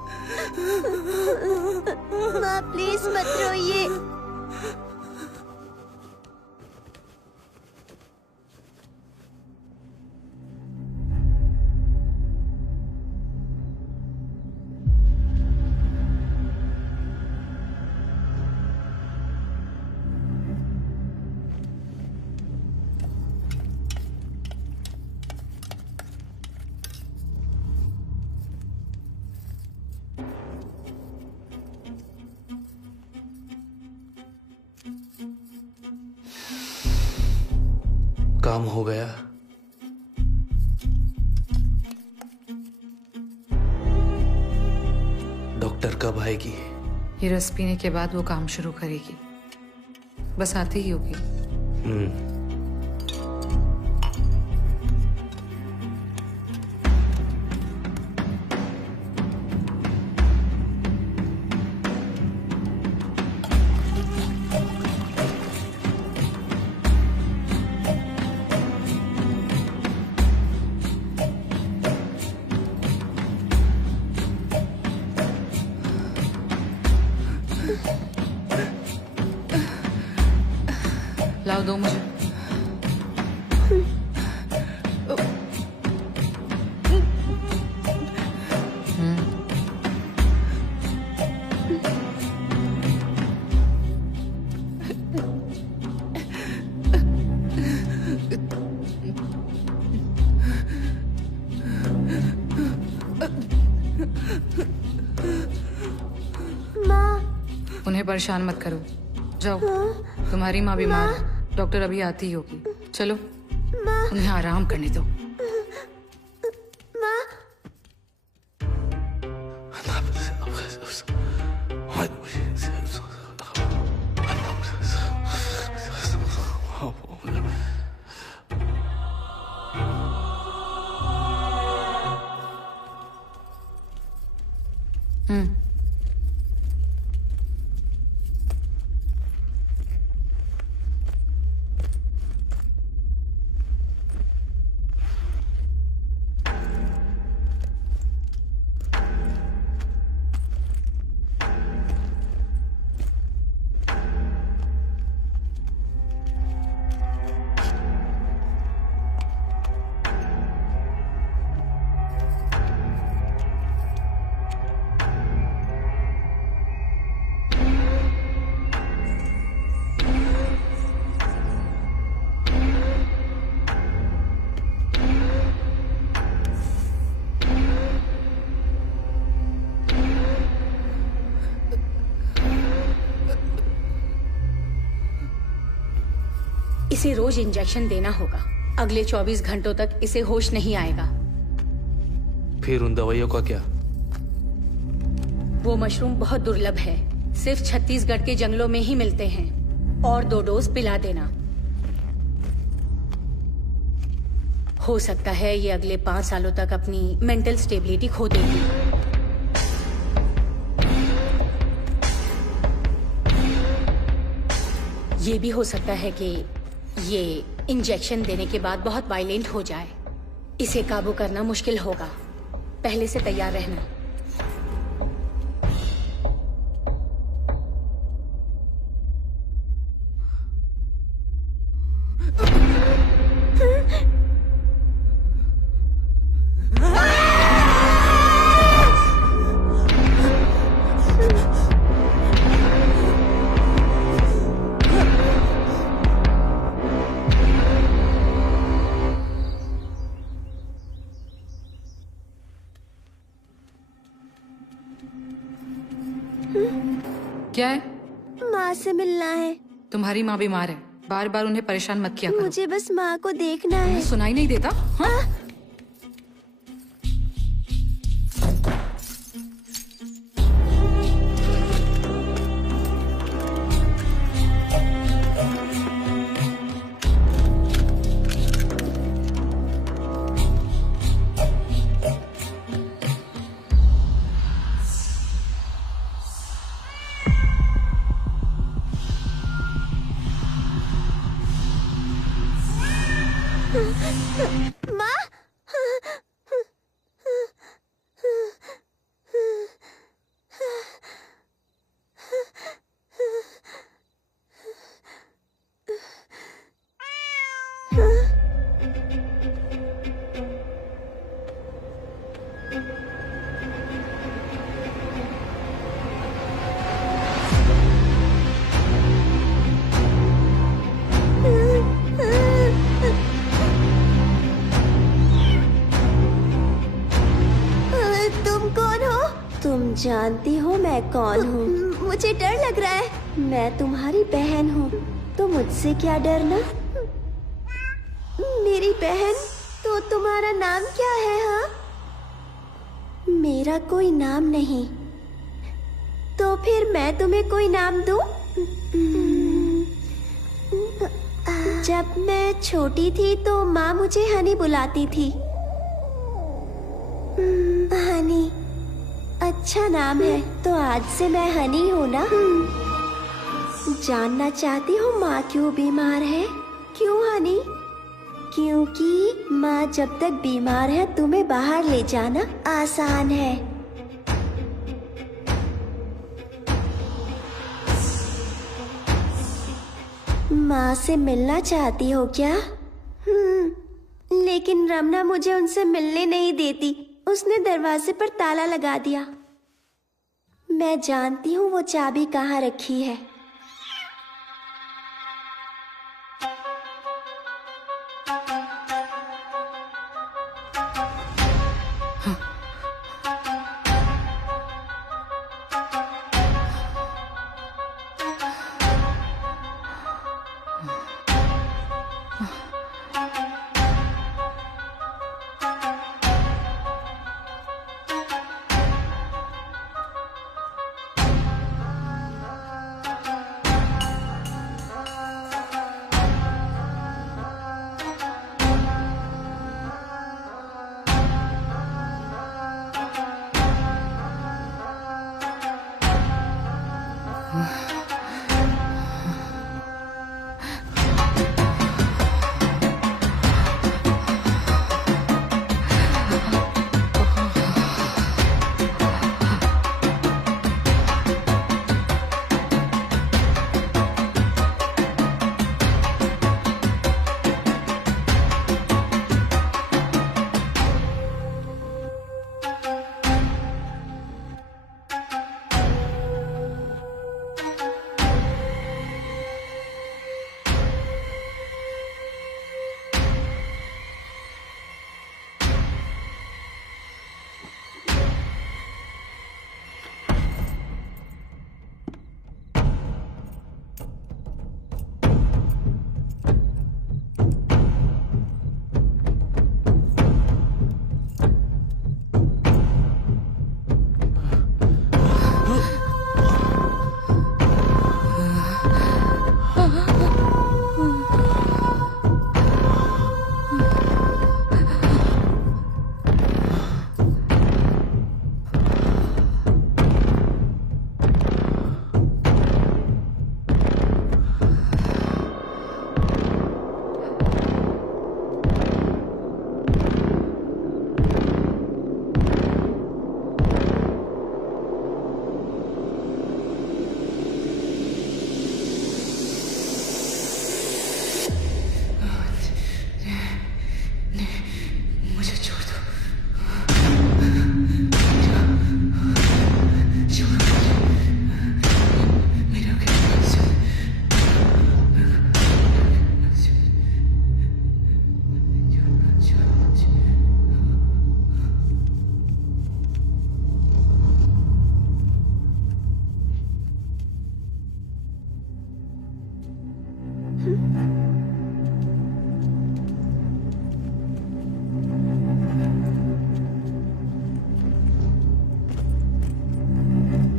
माँ प्लीज मत रोइए। काम हो गया। डॉक्टर कब आएगी? ये रस पीने के बाद वो काम शुरू करेगी। बस आती ही होगी। लाओ दो मुझे। उन्हें परेशान मत करो, जाओ। तुम्हारी माँ बीमार है, डॉक्टर अभी आती ही होगी। चलो उन्हें आराम करने दो। इसे रोज इंजेक्शन देना होगा। अगले 24 घंटों तक इसे होश नहीं आएगा। फिर उन दवाइयों का क्या? वो मशरूम बहुत दुर्लभ है, सिर्फ छत्तीसगढ़ के जंगलों में ही मिलते हैं। और 2 डोज पिला देना। हो सकता है ये अगले 5 सालों तक अपनी मेंटल स्टेबिलिटी खो देगी। ये भी हो सकता है कि ये इंजेक्शन देने के बाद बहुत वायलेंट हो जाए। इसे काबू करना मुश्किल होगा। पहले से तैयार रहना। क्या है? माँ से मिलना है। तुम्हारी माँ बीमार है, बार बार उन्हें परेशान मत किया करो। मुझे बस माँ को देखना है। सुनाई नहीं देता? हाँ? माँ, जानती हो मैं कौन हूँ? मुझे डर लग रहा है। मैं तुम्हारी बहन हूँ, तो मुझसे क्या डरना? मेरी बहन, तो तुम्हारा नाम क्या है? हाँ, मेरा कोई नाम नहीं। तो फिर मैं तुम्हें कोई नाम दूँ? जब मैं छोटी थी तो माँ मुझे हनी बुलाती थी। हनी अच्छा नाम है, तो आज से मैं हनी हूँ ना? जानना चाहती हो माँ क्यों बीमार है? क्यों हनी? क्योंकि माँ जब तक बीमार है तुम्हें बाहर ले जाना आसान है। माँ से मिलना चाहती हो क्या? लेकिन रमना मुझे उनसे मिलने नहीं देती। उसने दरवाजे पर ताला लगा दिया। मैं जानती हूँ वो चाबी कहाँ रखी है।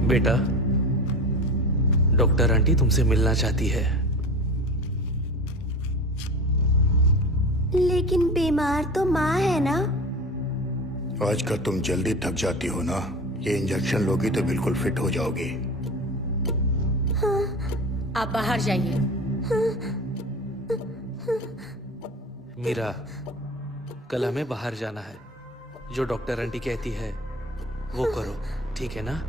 बेटा, डॉक्टर आंटी तुमसे मिलना चाहती है। लेकिन बीमार तो माँ है ना। आजकल तुम जल्दी थक जाती हो ना, ये इंजेक्शन लोगी तो बिल्कुल फिट हो जाओगी। आप बाहर जाइए। मीरा, कल हमें बाहर जाना है। जो डॉक्टर आंटी कहती है वो करो, ठीक है ना?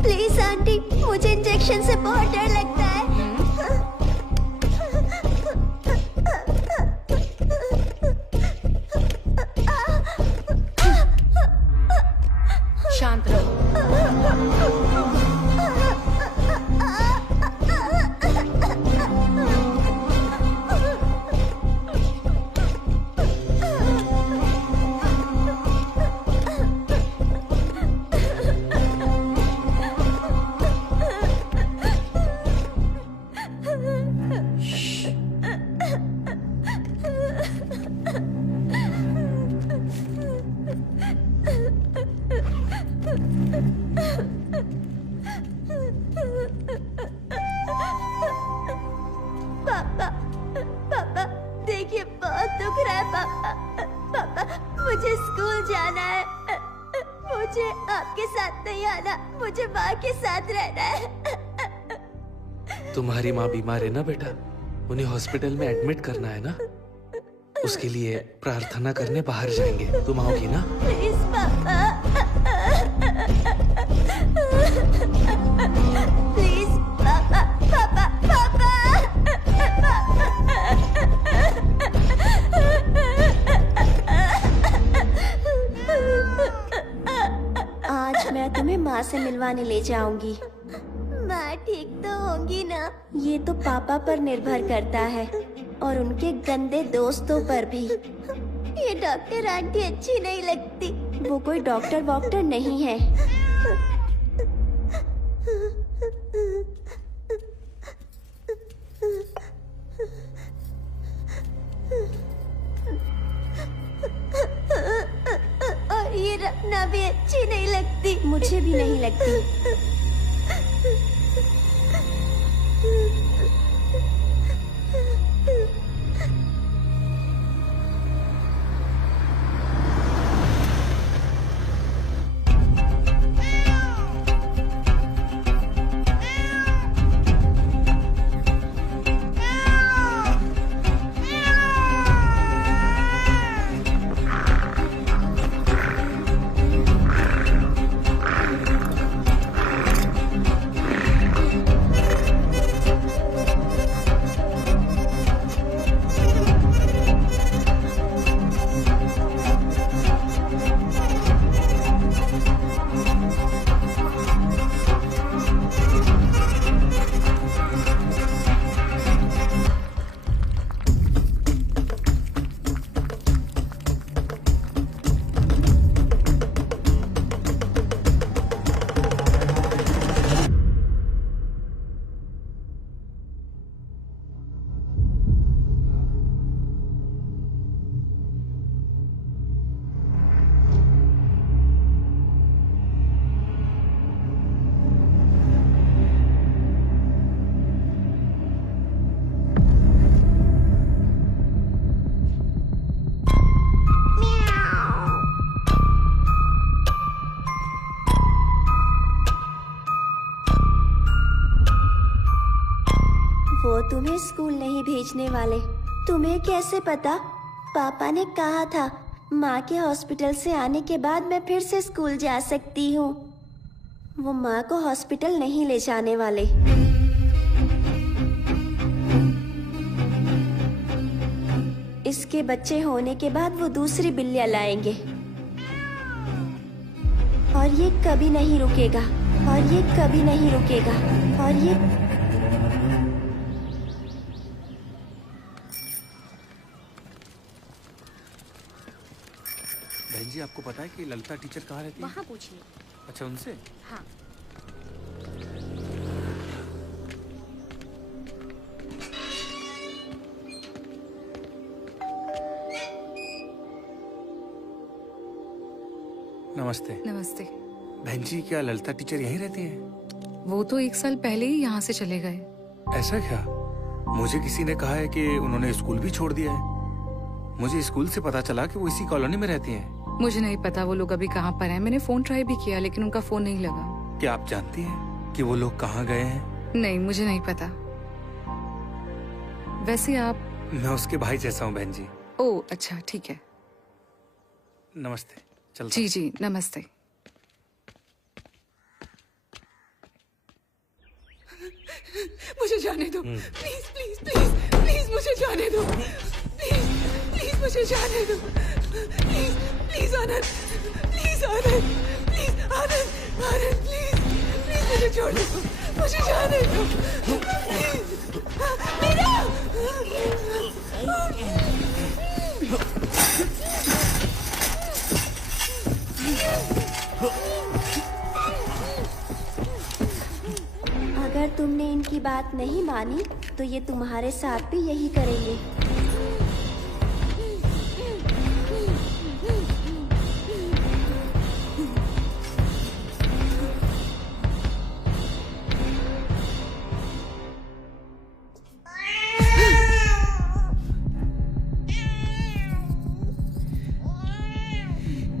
प्लीज आंटी, मुझे इंजेक्शन से बहुत डर लगता है। शांत रहो। पापा, देखिए बहुत दुख रहा है पापा। पापा, मुझे स्कूल जाना है। मुझे आपके साथ नहीं आना, मुझे माँ के साथ रहना है। तुम्हारी माँ बीमार है ना बेटा, उन्हें हॉस्पिटल में एडमिट करना है ना। उसके लिए प्रार्थना करने बाहर जाएंगे। तुम आओगी ना? प्लीज पापा, प्लीज पापा, पापा, पापा। आज मैं तुम्हें माँ से मिलवाने ले जाऊंगी। माँ ठीक तो होंगी ना? ये तो पापा पर निर्भर करता है और उनके गंदे दोस्तों पर भी। ये डॉक्टर आंटी अच्छी नहीं लगती। वो कोई डॉक्टर वॉक्टर नहीं है। और ये रखना भी अच्छी नहीं लगती। मुझे भी नहीं लगती। वो तुम्हें स्कूल नहीं भेजने वाले। तुम्हें कैसे पता? पापा ने कहा था माँ के हॉस्पिटल से आने के बाद मैं फिर से स्कूल जा सकती हूँ। वो माँ को हॉस्पिटल नहीं ले जाने वाले। इसके बच्चे होने के बाद वो दूसरी बिल्लियाँ लाएंगे। और ये कभी नहीं रुकेगा, और ये कभी नहीं रुकेगा, और ये बहन जी, आपको पता है कि ललिता टीचर कहाँ रहती है? वहाँ पूछिए। अच्छा, उनसे? हाँ। नमस्ते। नमस्ते। बहन जी, क्या ललिता टीचर यहीं रहती हैं? वो तो 1 साल पहले ही यहाँ से चले गए। ऐसा क्या? मुझे किसी ने कहा है कि उन्होंने स्कूल भी छोड़ दिया है। मुझे स्कूल से पता चला कि वो इसी कॉलोनी में रहती हैं। मुझे नहीं पता वो लोग अभी कहाँ पर हैं। मैंने फोन ट्राई भी किया लेकिन उनका फोन नहीं लगा। क्या आप जानती हैं कि वो लोग कहाँ गए हैं? नहीं, मुझे नहीं पता। वैसे आप? मैं उसके भाई जैसा हूँ बहन जी। ओह अच्छा, ठीक है। नमस्ते। चलता जी जी, नमस्ते। मुझे जाने दो, प्लीज प्लीज प्लीज प्लीज मुझे जाने दो, प्लीज प्लीज मुझे जाने दो, please please Anand, please Anand, please Anand, Anand please please मुझे छोड़ दो, मुझे जाने दो, प्लीज मेरा। अगर तुमने इनकी बात नहीं मानी तो ये तुम्हारे साथ भी यही करेंगे।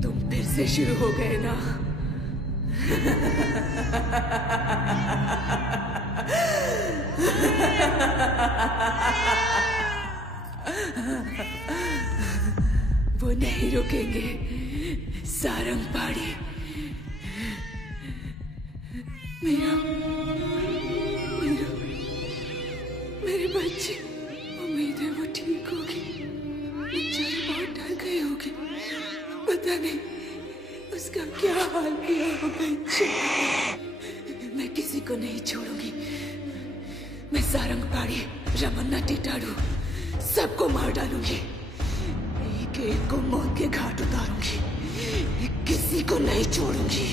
तुम फिर से शुरू हो गए ना? वो नहीं रुकेंगे, सारंगपाणी। मेरा मेरा मेरे बच्चे, उम्मीद है वो ठीक होगी। बेचारी बहुत डर गई होगी, पता नहीं उसका क्या हाल किया होगा। मैं किसी को नहीं छोड़ूंगी। मैं सारंगपाणी, रमन्ना टिटारू सबको मार डालूंगी। एक एक को मौत के घाट उतारूंगी। किसी को नहीं छोड़ूंगी।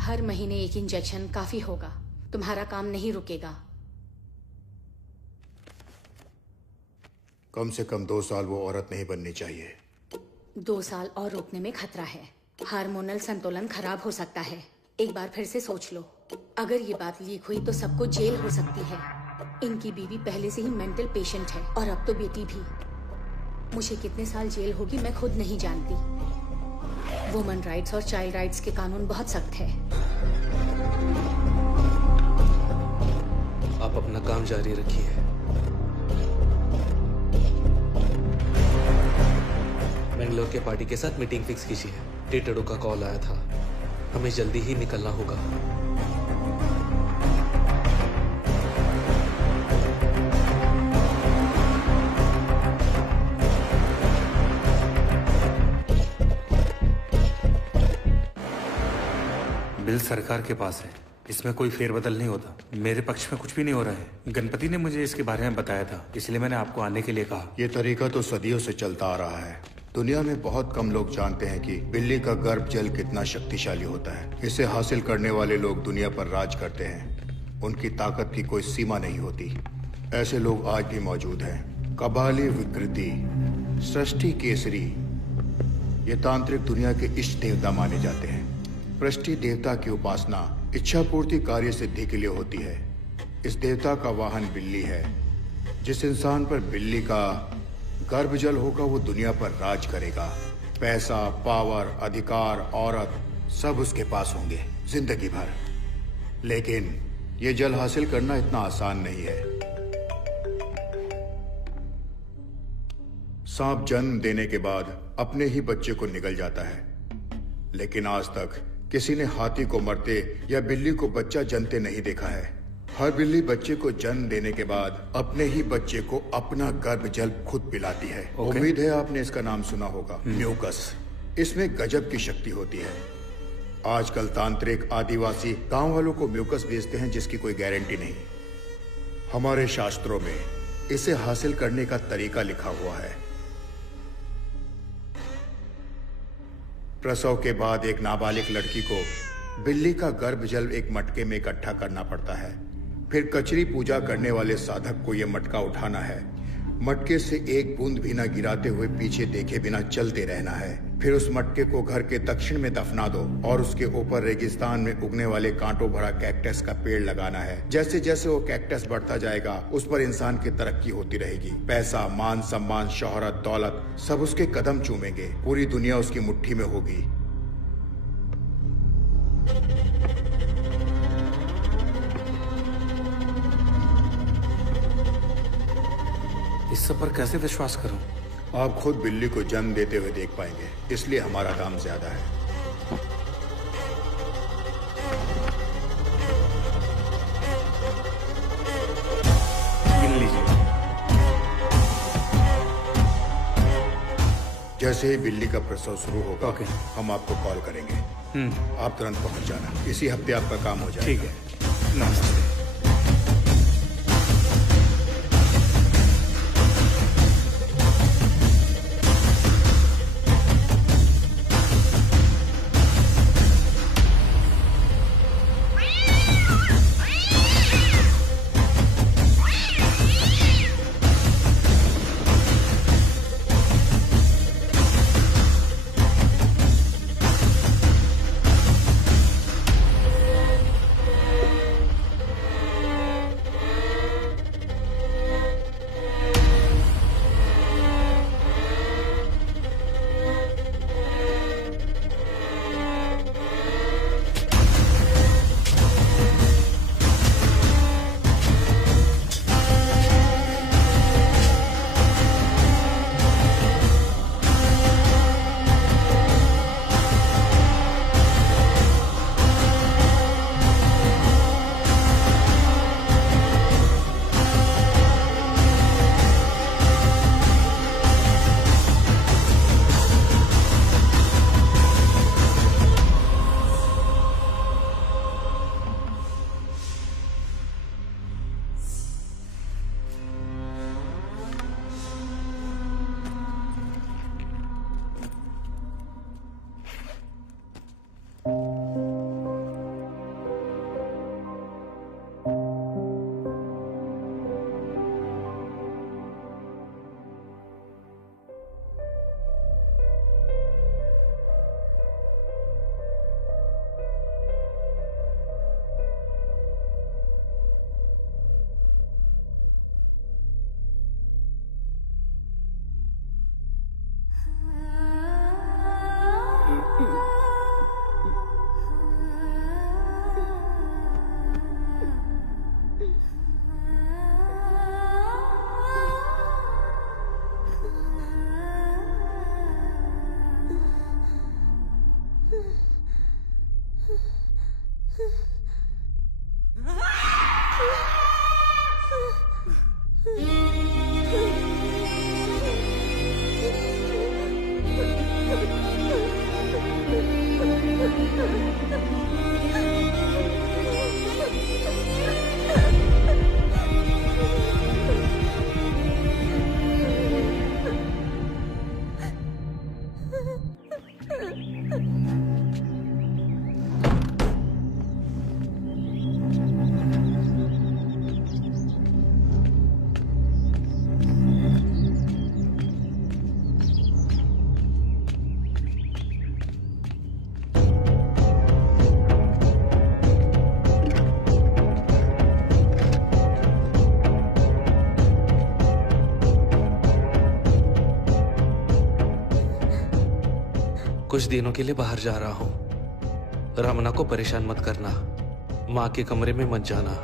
हर महीने एक इंजेक्शन काफी होगा। तुम्हारा काम नहीं रुकेगा। कम से कम 2 साल वो औरत नहीं बननी चाहिए। 2 साल और रोकने में खतरा है। हार्मोनल संतुलन खराब हो सकता है। एक बार फिर से सोच लो। अगर ये बात लीक हुई तो सबको जेल हो सकती है। इनकी बीवी पहले से ही मेंटल पेशेंट है और अब तो बेटी भी। मुझे कितने साल जेल होगी मैं खुद नहीं जानती। वुमन राइट्स और चाइल्ड राइट्स के कानून बहुत सख्त है। आप अपना काम जारी रखिए। बेंगलोर के पार्टी के साथ मीटिंग फिक्स कीजिए। टिटड़ू का कॉल आया था, हमें जल्दी ही निकलना होगा। बिल सरकार के पास है, इसमें कोई फेरबदल नहीं होता। मेरे पक्ष में कुछ भी नहीं हो रहा है। गणपति ने मुझे इसके बारे में बताया था, इसलिए मैंने आपको आने के लिए कहा। ये तरीका तो सदियों से चलता आ रहा है। दुनिया में बहुत कम लोग जानते हैं कि बिल्ली का गर्भ जल कितना शक्तिशाली होता है। इसे हासिल करने वाले लोग दुनिया पर राज करते हैं। उनकी ताकत की कोई सीमा नहीं होती। ऐसे लोग आज भी मौजूद हैं। कबाली विकृति, सृष्टि केसरी, ये तांत्रिक दुनिया के इष्ट देवता माने जाते हैं। पृष्टि देवता की उपासना इच्छा पूर्ति कार्य सिद्धि के लिए होती है। इस देवता का वाहन बिल्ली है। जिस इंसान पर बिल्ली का गर्भजल होगा वो दुनिया पर राज करेगा। पैसा, पावर, अधिकार, औरत सब उसके पास होंगे जिंदगी भर। लेकिन ये जल हासिल करना इतना आसान नहीं है। सांप जन्म देने के बाद अपने ही बच्चे को निगल जाता है, लेकिन आज तक किसी ने हाथी को मरते या बिल्ली को बच्चा जनते नहीं देखा है। हर बिल्ली बच्चे को जन्म देने के बाद अपने ही बच्चे को अपना गर्भजल खुद पिलाती है। उम्मीद है आपने इसका नाम सुना होगा, म्यूकस। इसमें गजब की शक्ति होती है। आजकल तांत्रिक, आदिवासी गांव वालों को म्यूकस बेचते हैं जिसकी कोई गारंटी नहीं। हमारे शास्त्रों में इसे हासिल करने का तरीका लिखा हुआ है। प्रसव के बाद एक नाबालिग लड़की को बिल्ली का गर्भजल एक मटके में इकट्ठा करना पड़ता है। फिर कचरी पूजा करने वाले साधक को यह मटका उठाना है। मटके से एक बूंद भी न गिराते हुए पीछे देखे बिना चलते रहना है। फिर उस मटके को घर के दक्षिण में दफना दो और उसके ऊपर रेगिस्तान में उगने वाले कांटों भरा कैक्टस का पेड़ लगाना है। जैसे जैसे वो कैक्टस बढ़ता जाएगा उस पर इंसान की तरक्की होती रहेगी। पैसा, मान सम्मान, शोहरत, दौलत सब उसके कदम चूमेंगे। पूरी दुनिया उसकी मुट्ठी में होगी। इस सब पर कैसे विश्वास करूं? आप खुद बिल्ली को जन्म देते हुए देख पाएंगे, इसलिए हमारा दाम ज्यादा है। गिन लीजिए। जैसे ही बिल्ली का प्रसव शुरू होगा हम आपको कॉल करेंगे। आप तुरंत पहुंच जाना। इसी हफ्ते आपका काम हो जाएगा। ठीक है। नमस्ते। कुछ दिनों के लिए बाहर जा रहा हूँ। रमना को परेशान मत करना। माँ के कमरे में मत जाना।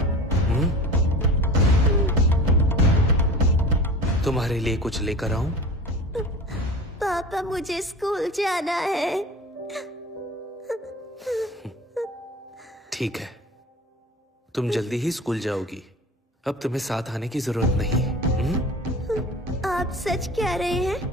तुम्हारे लिए कुछ लेकर आऊं? पापा, मुझे स्कूल जाना है। ठीक है, तुम जल्दी ही स्कूल जाओगी। अब तुम्हें साथ आने की जरूरत नहीं है। आप सच कह रहे हैं?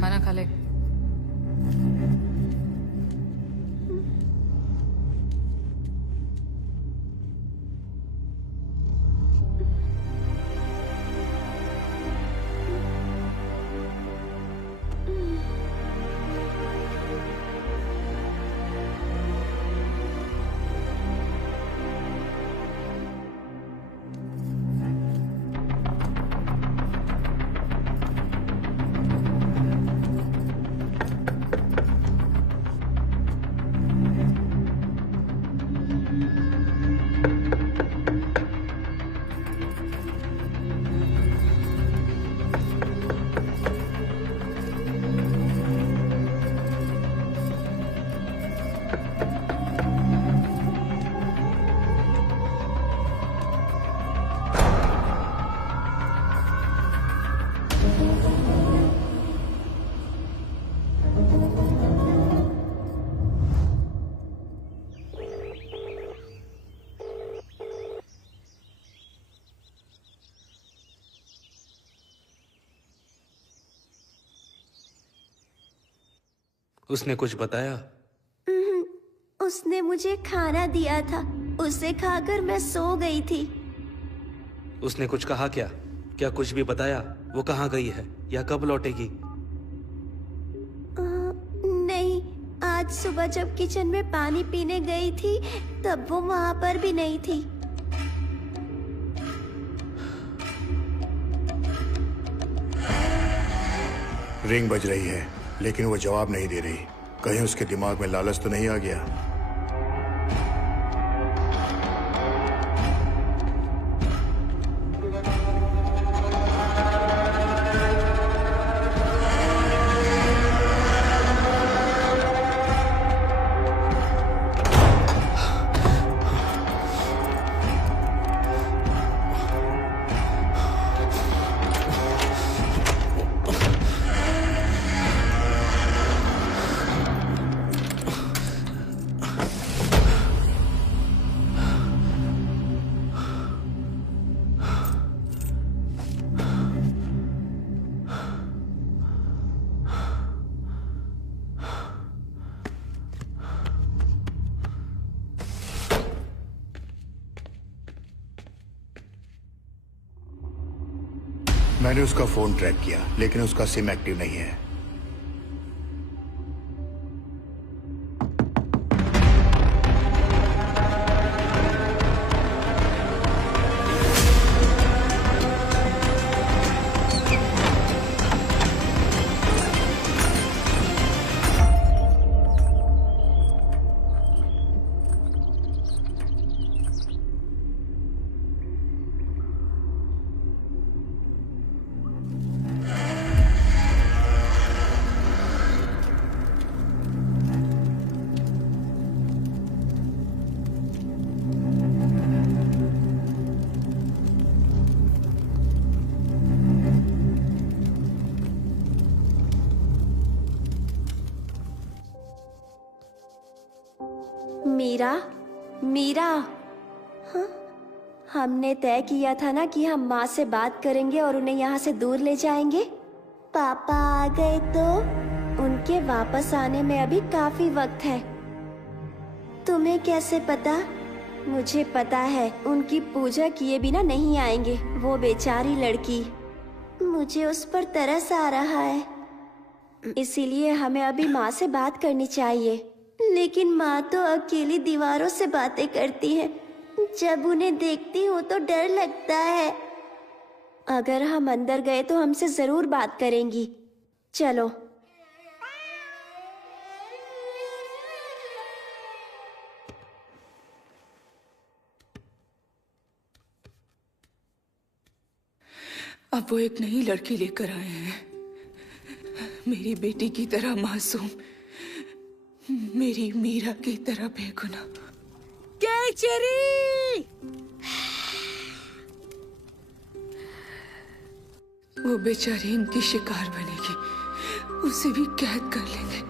खाना खा ले। उसने कुछ बताया? उसने मुझे खाना दिया था, उसे खाकर मैं सो गई थी। उसने कुछ कहा क्या? क्या कुछ भी बताया? वो कहाँ गई है या कब लौटेगी? नहीं, आज सुबह जब किचन में पानी पीने गई थी तब वो वहाँ पर भी नहीं थी। रिंग बज रही है लेकिन वो जवाब नहीं दे रही। कहीं उसके दिमाग में लालच तो नहीं आ गया? मैंने उसका फोन ट्रैक किया लेकिन उसका सिम एक्टिव नहीं है। मीरा, हाँ? हमने तय किया था ना कि हम माँ से बात करेंगे और उन्हें यहाँ से दूर ले जाएंगे। पापा आ गए तो उनके वापस आने में अभी काफी वक्त है। तुम्हें कैसे पता? मुझे पता है उनकी पूजा किए बिना नहीं आएंगे। वो बेचारी लड़की, मुझे उस पर तरस आ रहा है। इसीलिए हमें अभी माँ से बात करनी चाहिए। लेकिन माँ तो अकेली दीवारों से बातें करती है। जब उन्हें देखती हूँ तो डर लगता है। अगर हम अंदर गए तो हमसे जरूर बात करेंगी। चलो। अब वो एक नई लड़की लेकर आए हैं, मेरी बेटी की तरह मासूम, मेरी मीरा की तरह बेगुनाह। कैचरी! वो बेचारी इनकी शिकार बनेगी, उसे भी कैद कर लेंगे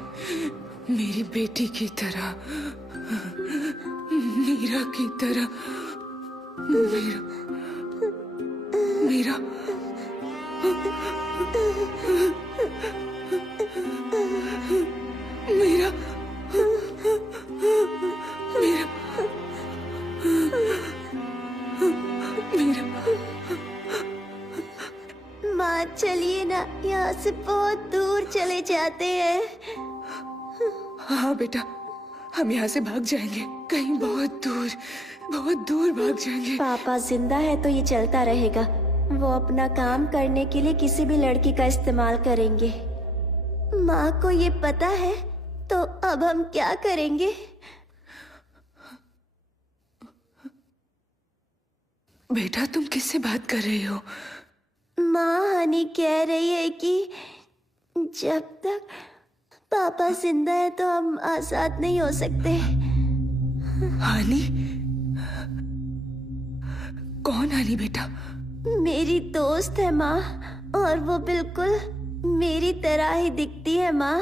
मेरी बेटी की तरह, मीरा की तरह। मीरा, मीरा, मीरा, मीरा, मीरा। माँ चलिए ना, यहाँ से बहुत दूर चले जाते हैं। हाँ बेटा, हम यहाँ से भाग जाएंगे, कहीं बहुत दूर भाग जाएंगे। पापा जिंदा है तो ये चलता रहेगा। वो अपना काम करने के लिए किसी भी लड़की का इस्तेमाल करेंगे। माँ को ये पता है तो अब हम क्या करेंगे? बेटा तुम किससे बात कर रही हो? माँ हनी कह रही है कि जब तक पापा जिंदा है तो हम आजाद नहीं हो सकते। हानी? कौन हानी बेटा? मेरी दोस्त है माँ, और वो बिल्कुल मेरी तरह ही दिखती है माँ।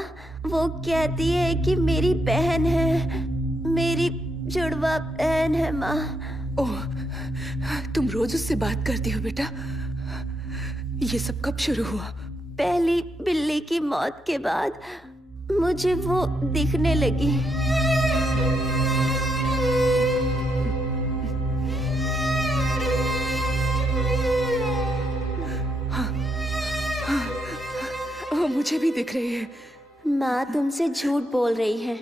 वो कहती है कि मेरी बहन है, मेरी जुड़वा बहन है माँ। ओह, तुम रोज उससे बात करती हो बेटा? ये सब कब शुरू हुआ? पहली बिल्ली की मौत के बाद मुझे वो दिखने लगी। मुझे भी दिख रही है। माँ तुमसे झूठ बोल रही है,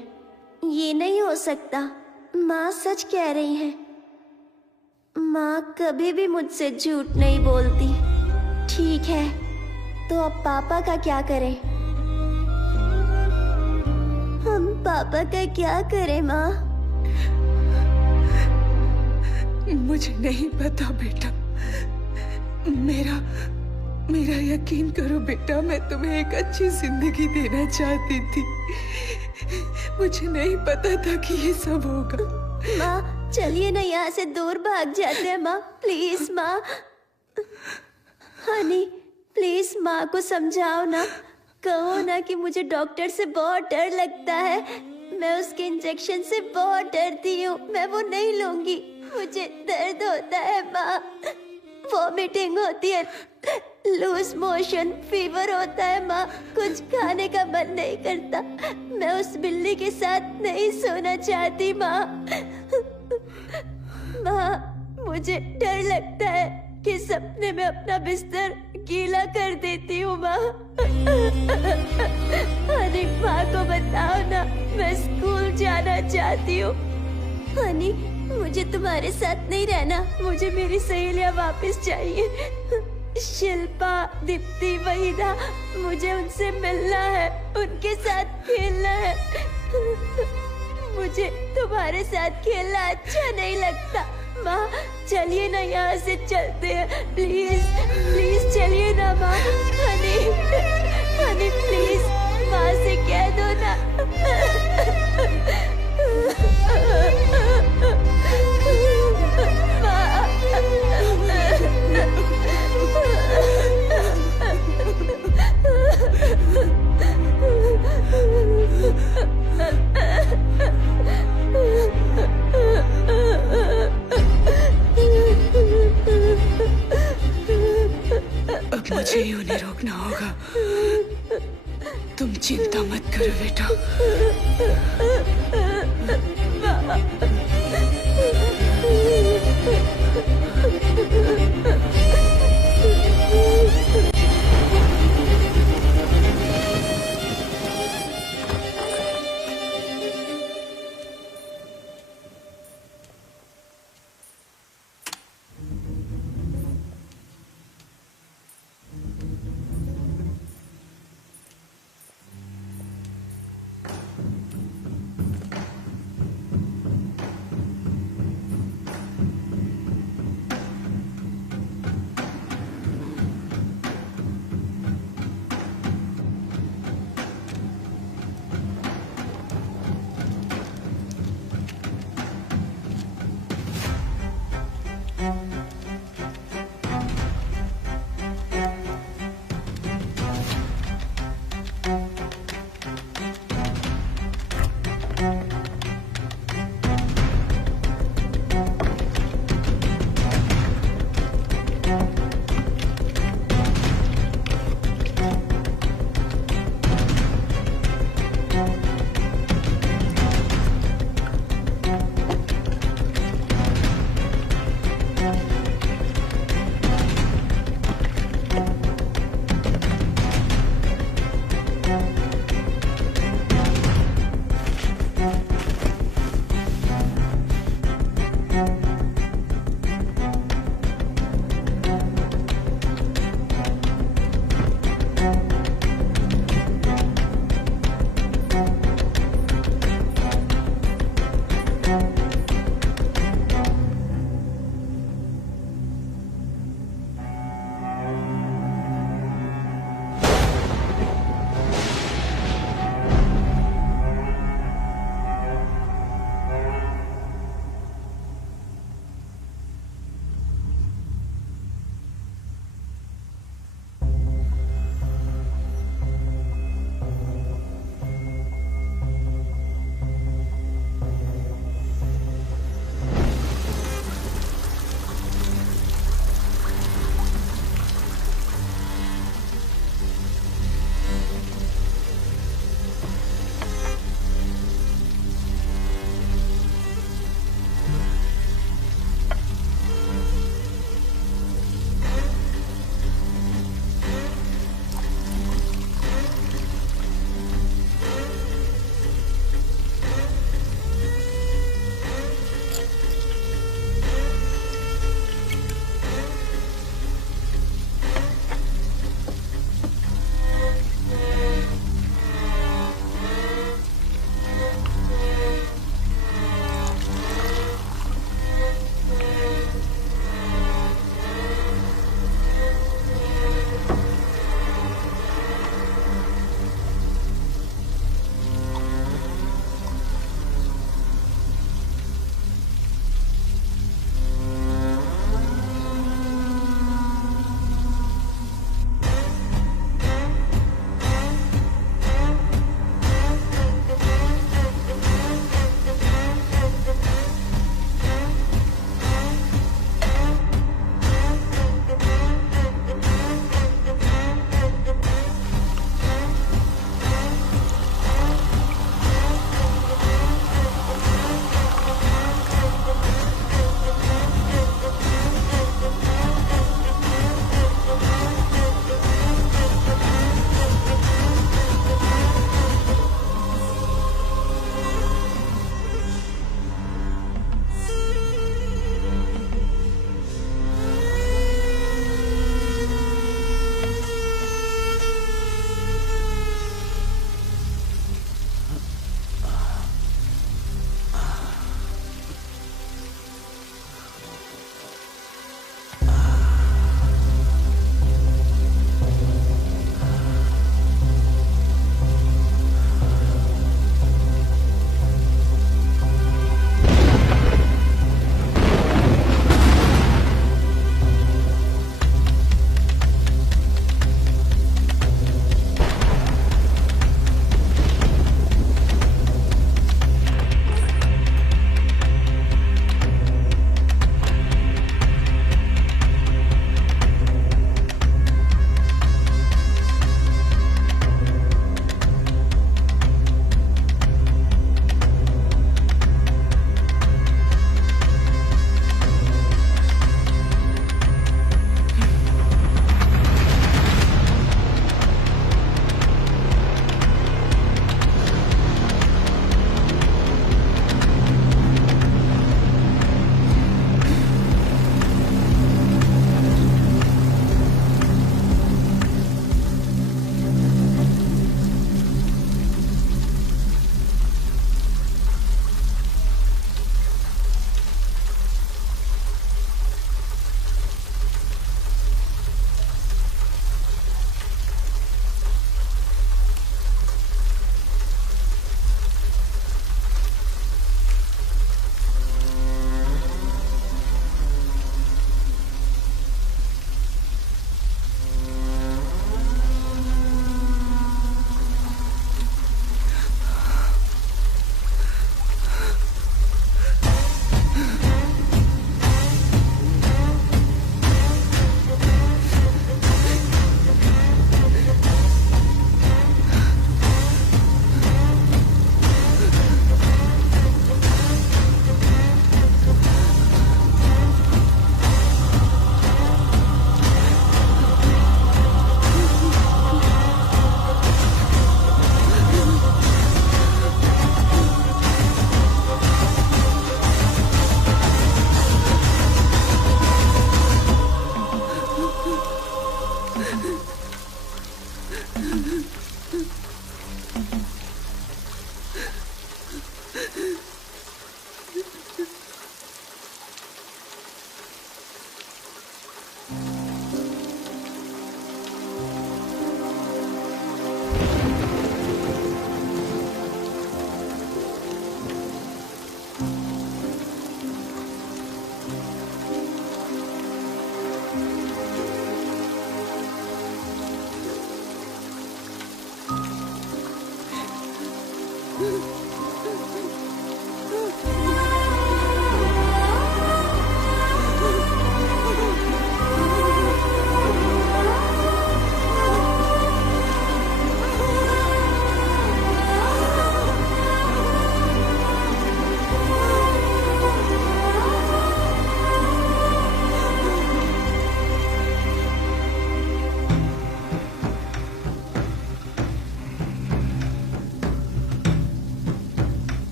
ये नहीं हो सकता। माँ सच कह रही है। माँ कभी भी मुझसे झूठ नहीं बोलती। ठीक है, तो अब पापा का क्या करें? हम पापा का क्या करें माँ? मुझे नहीं पता बेटा। मेरा यकीन करो बेटा, मैं तुम्हें एक अच्छी जिंदगी देना चाहती थी। मुझे नहीं पता था कि ये सब होगा। माँ चलिए ना, यहाँ से दूर भाग जाते हैं माँ। प्लीज माँ। हनी प्लीज माँ को समझाओ ना, कहो ना कि मुझे डॉक्टर से बहुत डर लगता है। मैं उसके इंजेक्शन से बहुत डरती हूँ, मैं वो नहीं लूंगी। मुझे दर्द होता है माँ, वॉमिटिंग होती है, लूज मोशन, फीवर होता है माँ। कुछ खाने का मन नहीं करता। मैं उस बिल्ली के साथ नहीं सोना चाहती माँ। माँ मुझे डर लगता है कि सपने में अपना बिस्तर गीला कर देती हूँ माँ। हनी माँ को बताओ ना, मैं स्कूल जाना चाहती हूँ। हनी मुझे तुम्हारे साथ नहीं रहना, मुझे मेरी सहेलियाँ वापस चाहिए। शिल्पा, दीप्ति, वहीदा, मुझे उनसे मिलना है, उनके साथ खेलना है। मुझे तुम्हारे साथ खेलना अच्छा नहीं लगता। माँ चलिए ना, यहाँ से चलते हैं। प्लीज प्लीज चलिए ना माँ। हनी हनी प्लीज माँ से कह दो ना। अब मुझे ही उन्हें रोकना होगा। तुम चिंता मत करो बेटा।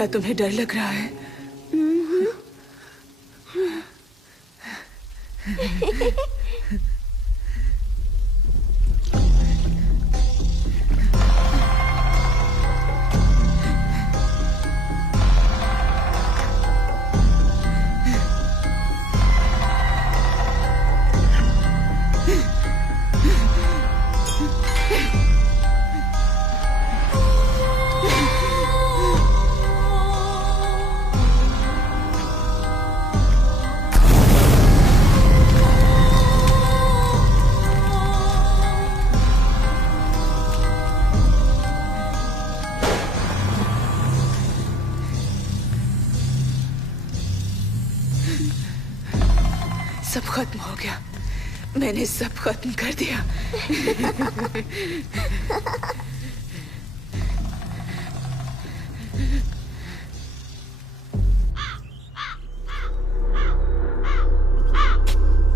मीरा, तुम्हें डर लग रहा है? सब खत्म हो गया। मैंने सब खत्म कर दिया।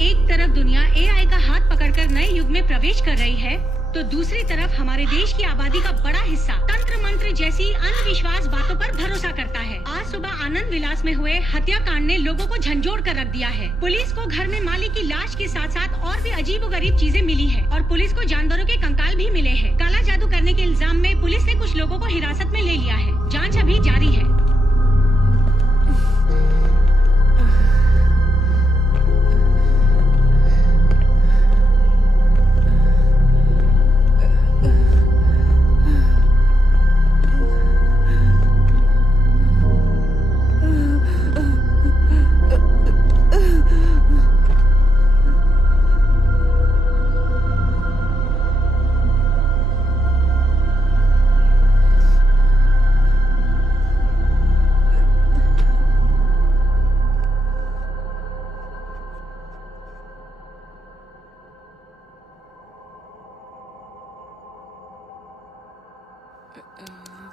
एक तरफ दुनिया एआई का हाथ पकड़कर नए युग में प्रवेश कर रही है, तो दूसरी तरफ हमारे देश की आबादी का बड़ा हिस्सा तंत्र मंत्र जैसी अंधविश्वास बातों पर भरोसा करता है। आज सुबह आनंद विलास में हुए हत्याकांड ने लोगों को झंझोड़ कर रख दिया है। पुलिस को घर में माली की लाश के साथ साथ और भी अजीबोगरीब चीजें मिली है और पुलिस को जानवरों के कंकाल भी मिले हैं। काला जादू करने के इल्जाम में पुलिस ने कुछ लोगों को हिरासत में ले लिया है। जाँच अभी जारी है।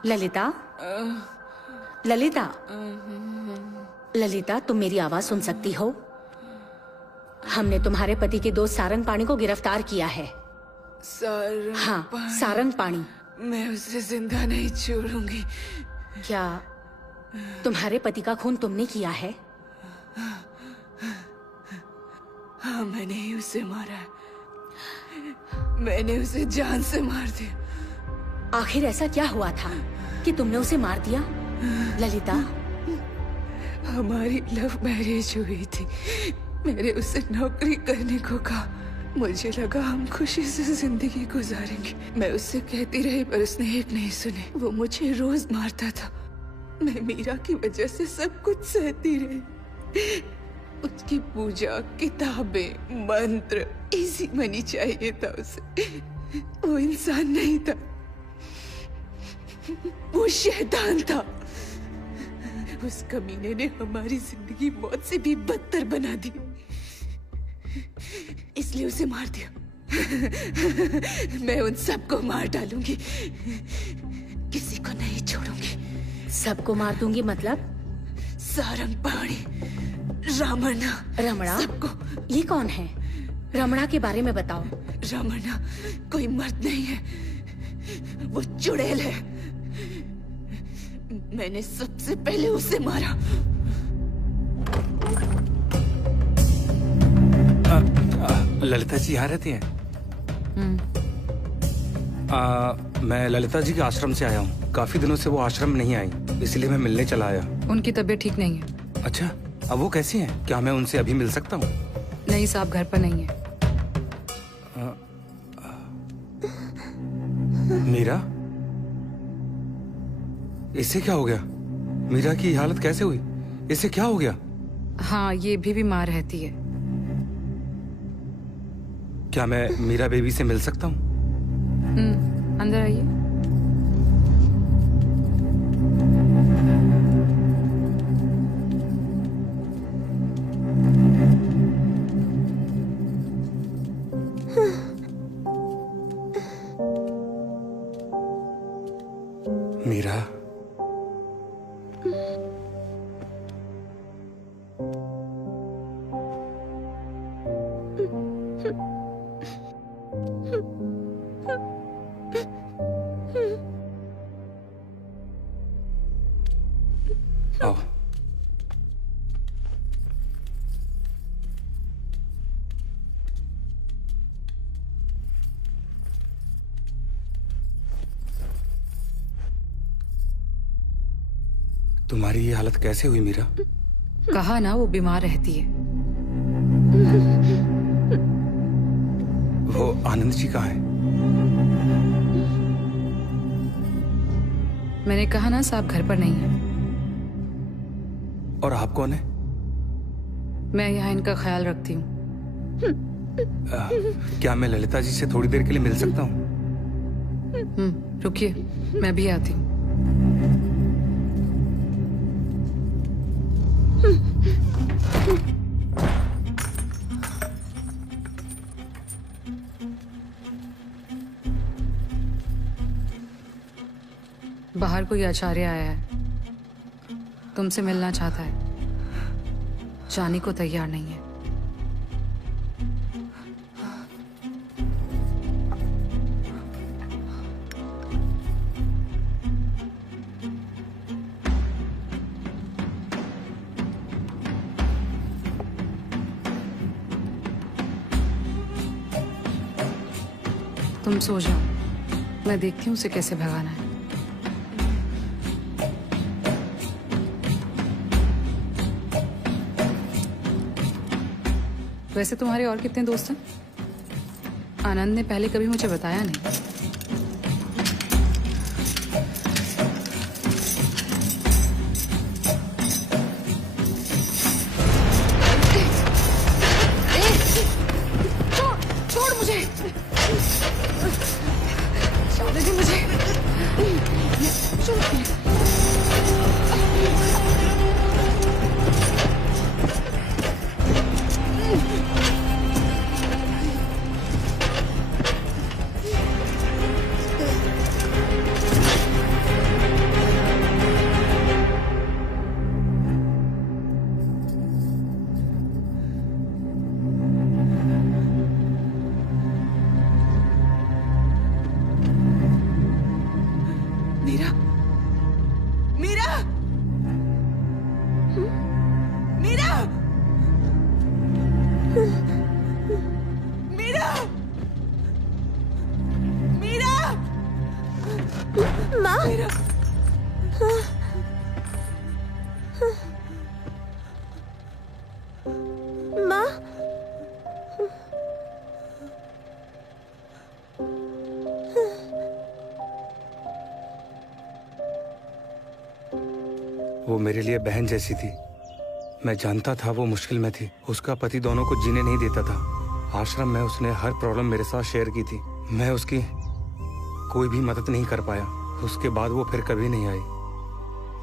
ललिता, ललिता, ललिता, तुम मेरी आवाज सुन सकती हो? हमने तुम्हारे पति के दोस्त सारंग पाणी को गिरफ्तार किया है। सारंग पाणी। मैं उसे जिंदा नहीं छोड़ूंगी। क्या तुम्हारे पति का खून तुमने किया है? हाँ, मैंने ही उसे मारा है। मैंने उसे जान से मार दिया। आखिर ऐसा क्या हुआ था कि तुमने उसे मार दिया? ललिता, हमारी लव मैरिज हुई थी। मैंने उसे नौकरी करने को कहा। मुझे लगा हम खुशी से जिंदगी गुजारेंगे। मैं उससे कहती रही पर उसने एक नहीं सुनी। वो मुझे रोज मारता था। मैं मीरा की वजह से सब कुछ सहती रही। उसकी पूजा, किताबें, मंत्र, इजी मनी चाहिए था उसे। वो इंसान नहीं था, वो शैतान था। उस कमीने ने हमारी जिंदगी मौत से भी बदतर बना दी, इसलिए उसे मार दिया। मैं उन सबको मार डालूंगी, किसी को नहीं छोड़ूंगी। सबको मार दूंगी मतलब? सारंग पाणी, रमणा। रमणा? सबको। ये कौन है? रमणा के बारे में बताओ। रमणा कोई मर्द नहीं है, वो चुड़ैल है। मैंने सबसे पहले उसे मारा। ललिता जी यहाँ रहती हैं? मैं ललिता जी के आश्रम से आया हूँ। काफी दिनों से वो आश्रम में नहीं आई, इसलिए मैं मिलने चला आया। उनकी तबीयत ठीक नहीं है। अच्छा, अब वो कैसी हैं? क्या मैं उनसे अभी मिल सकता हूँ? नहीं साहब, घर पर नहीं है। मीरा, इससे क्या हो गया? मीरा की हालत कैसे हुई? इससे क्या हो गया? हाँ, ये भी बीमार रहती है। क्या मैं मीरा बेबी से मिल सकता हूँ? अंदर आइए। मीरा, तुम्हारी ये हालत कैसे हुई मीरा? कहा ना वो बीमार रहती है। वो आनंद जी कहाँ है? मैंने कहा ना साहब घर पर नहीं है। और आप कौन है? मैं यहाँ इनका ख्याल रखती हूँ। क्या मैं ललिता जी से थोड़ी देर के लिए मिल सकता हूँ? रुकिए, मैं भी आती हूँ। बाहर कोई आचार्य आया है, तुमसे मिलना चाहता है, जाने को तैयार नहीं है। तुम सो जाओ, मैं देखती हूँ उसे कैसे भगाना है। वैसे तुम्हारे और कितने दोस्त हैं? आनंद ने पहले कभी मुझे बताया नहीं। छोड़ मुझे, छोड़ दे मुझे। वो मेरे लिए बहन जैसी थी। मैं जानता था वो मुश्किल में थी। उसका पति दोनों को जीने नहीं देता था। आश्रम में उसने हर प्रॉब्लम मेरे साथ शेयर की थी। मैं उसकी कोई भी मदद नहीं कर पाया। उसके बाद वो फिर कभी नहीं आई।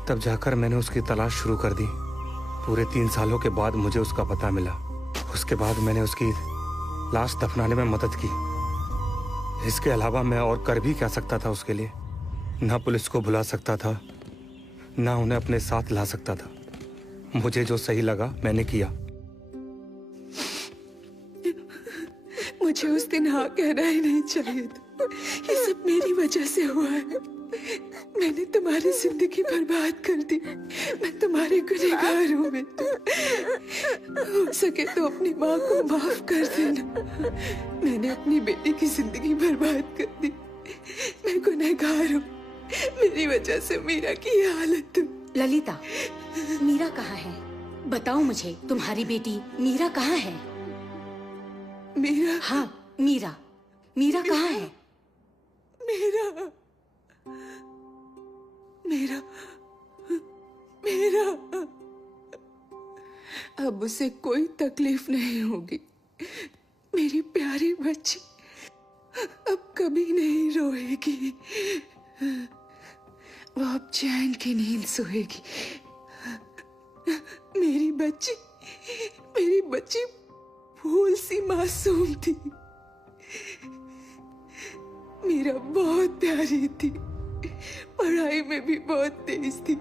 तब जाकर मैंने उसकी तलाश शुरू कर दी। पूरे 3 सालों के बाद मुझे उसका पता मिला। उसके बाद मैंने उसकी लाश दफनाने में मदद की। इसके अलावा मैं और कर भी क्या सकता था उसके लिए? ना पुलिस को बुला सकता था, ना उन्हें अपने साथ ला सकता था। मुझे जो सही लगा मैंने किया। मुझे उस दिन हाँ कहना ही नहीं चाहिए था। ये सब मेरी वजह से हुआ है। मैंने तुम्हारी जिंदगी बर्बाद कर दी। मैं तुम्हारे गुनहगार हूँ बेटा। हो सके तो अपनी माँ को माफ कर देना। मैंने अपनी बेटी की जिंदगी बर्बाद कर दी। मैं गुनहगार हूँ। मेरी वजह से मीरा की ये हालत। ललिता, मीरा कहाँ है? बताओ मुझे, तुम्हारी बेटी मीरा कहाँ है? मीरा? हाँ, मीरा। मीरा कहाँ है? मीरा, मीरा, मीरा। अब उसे कोई तकलीफ नहीं होगी। मेरी प्यारी बच्ची अब कभी नहीं रोएगी। वो अब चैन की नींद सोएगी। मेरी बच्ची फूल सी मासूम थी। मीरा बहुत प्यारी थी। पढ़ाई में भी बहुत तेज थी।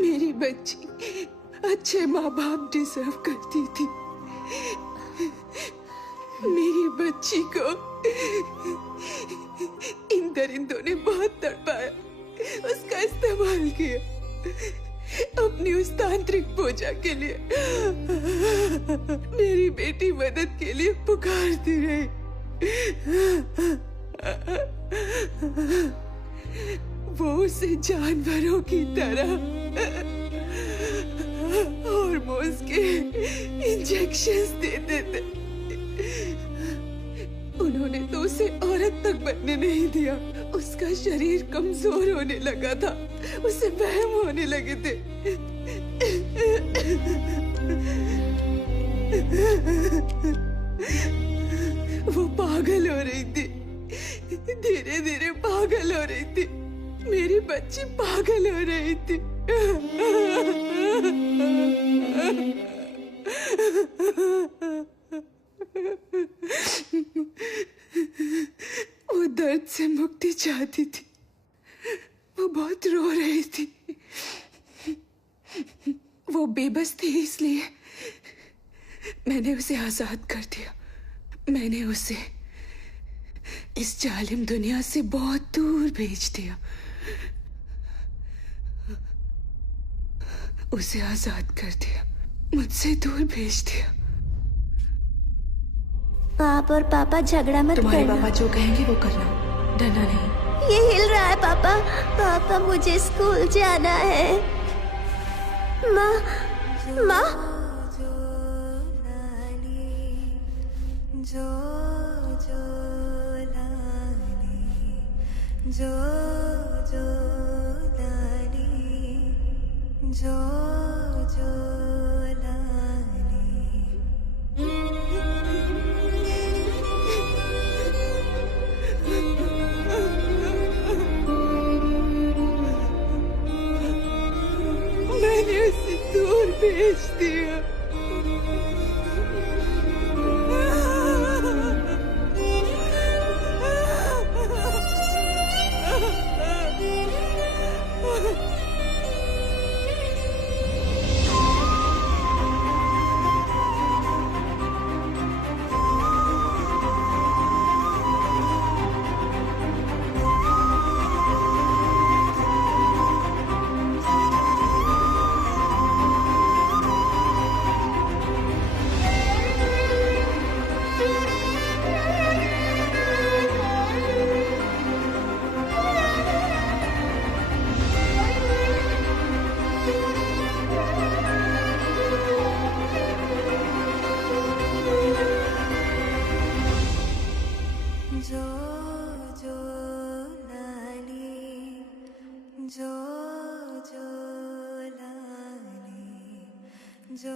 मेरी बच्ची अच्छे माँ बाप डिजर्व करती थी। मेरी बच्ची को इन दरिंदों ने बहुत तड़पाया, उसका इस्तेमाल किया अपनी उस तांत्रिक पूजा के लिए। मेरी बेटी मदद के लिए पुकारती रही। वो उसे जानवरों की तरह इंजेक्शंस देते थे। उन्होंने तो उसे औरत तक बनने नहीं दिया। उसका शरीर कमजोर होने लगा था, उसे वहम होने लगे थे। वो पागल हो रही थी, धीरे धीरे पागल हो रही थी। मेरी बच्ची पागल हो रही थी। वो दर्द से मुक्ति चाहती थी। वो बहुत रो रही थी। वो बेबस थी, इसलिए मैंने उसे आजाद कर दिया। मैंने उसे इस जालिम दुनिया से बहुत दूर भेज दिया। उसे आजाद कर दिया, मुझसे दूर भेज दिया। आप और पापा झगड़ा मत तुम्हारे करना। पापा जो कहेंगे वो करना, डरना नहीं। ये हिल रहा है पापा। पापा मुझे स्कूल जाना है। माँ माँ मैंने उसे दूर भेज दिया। जो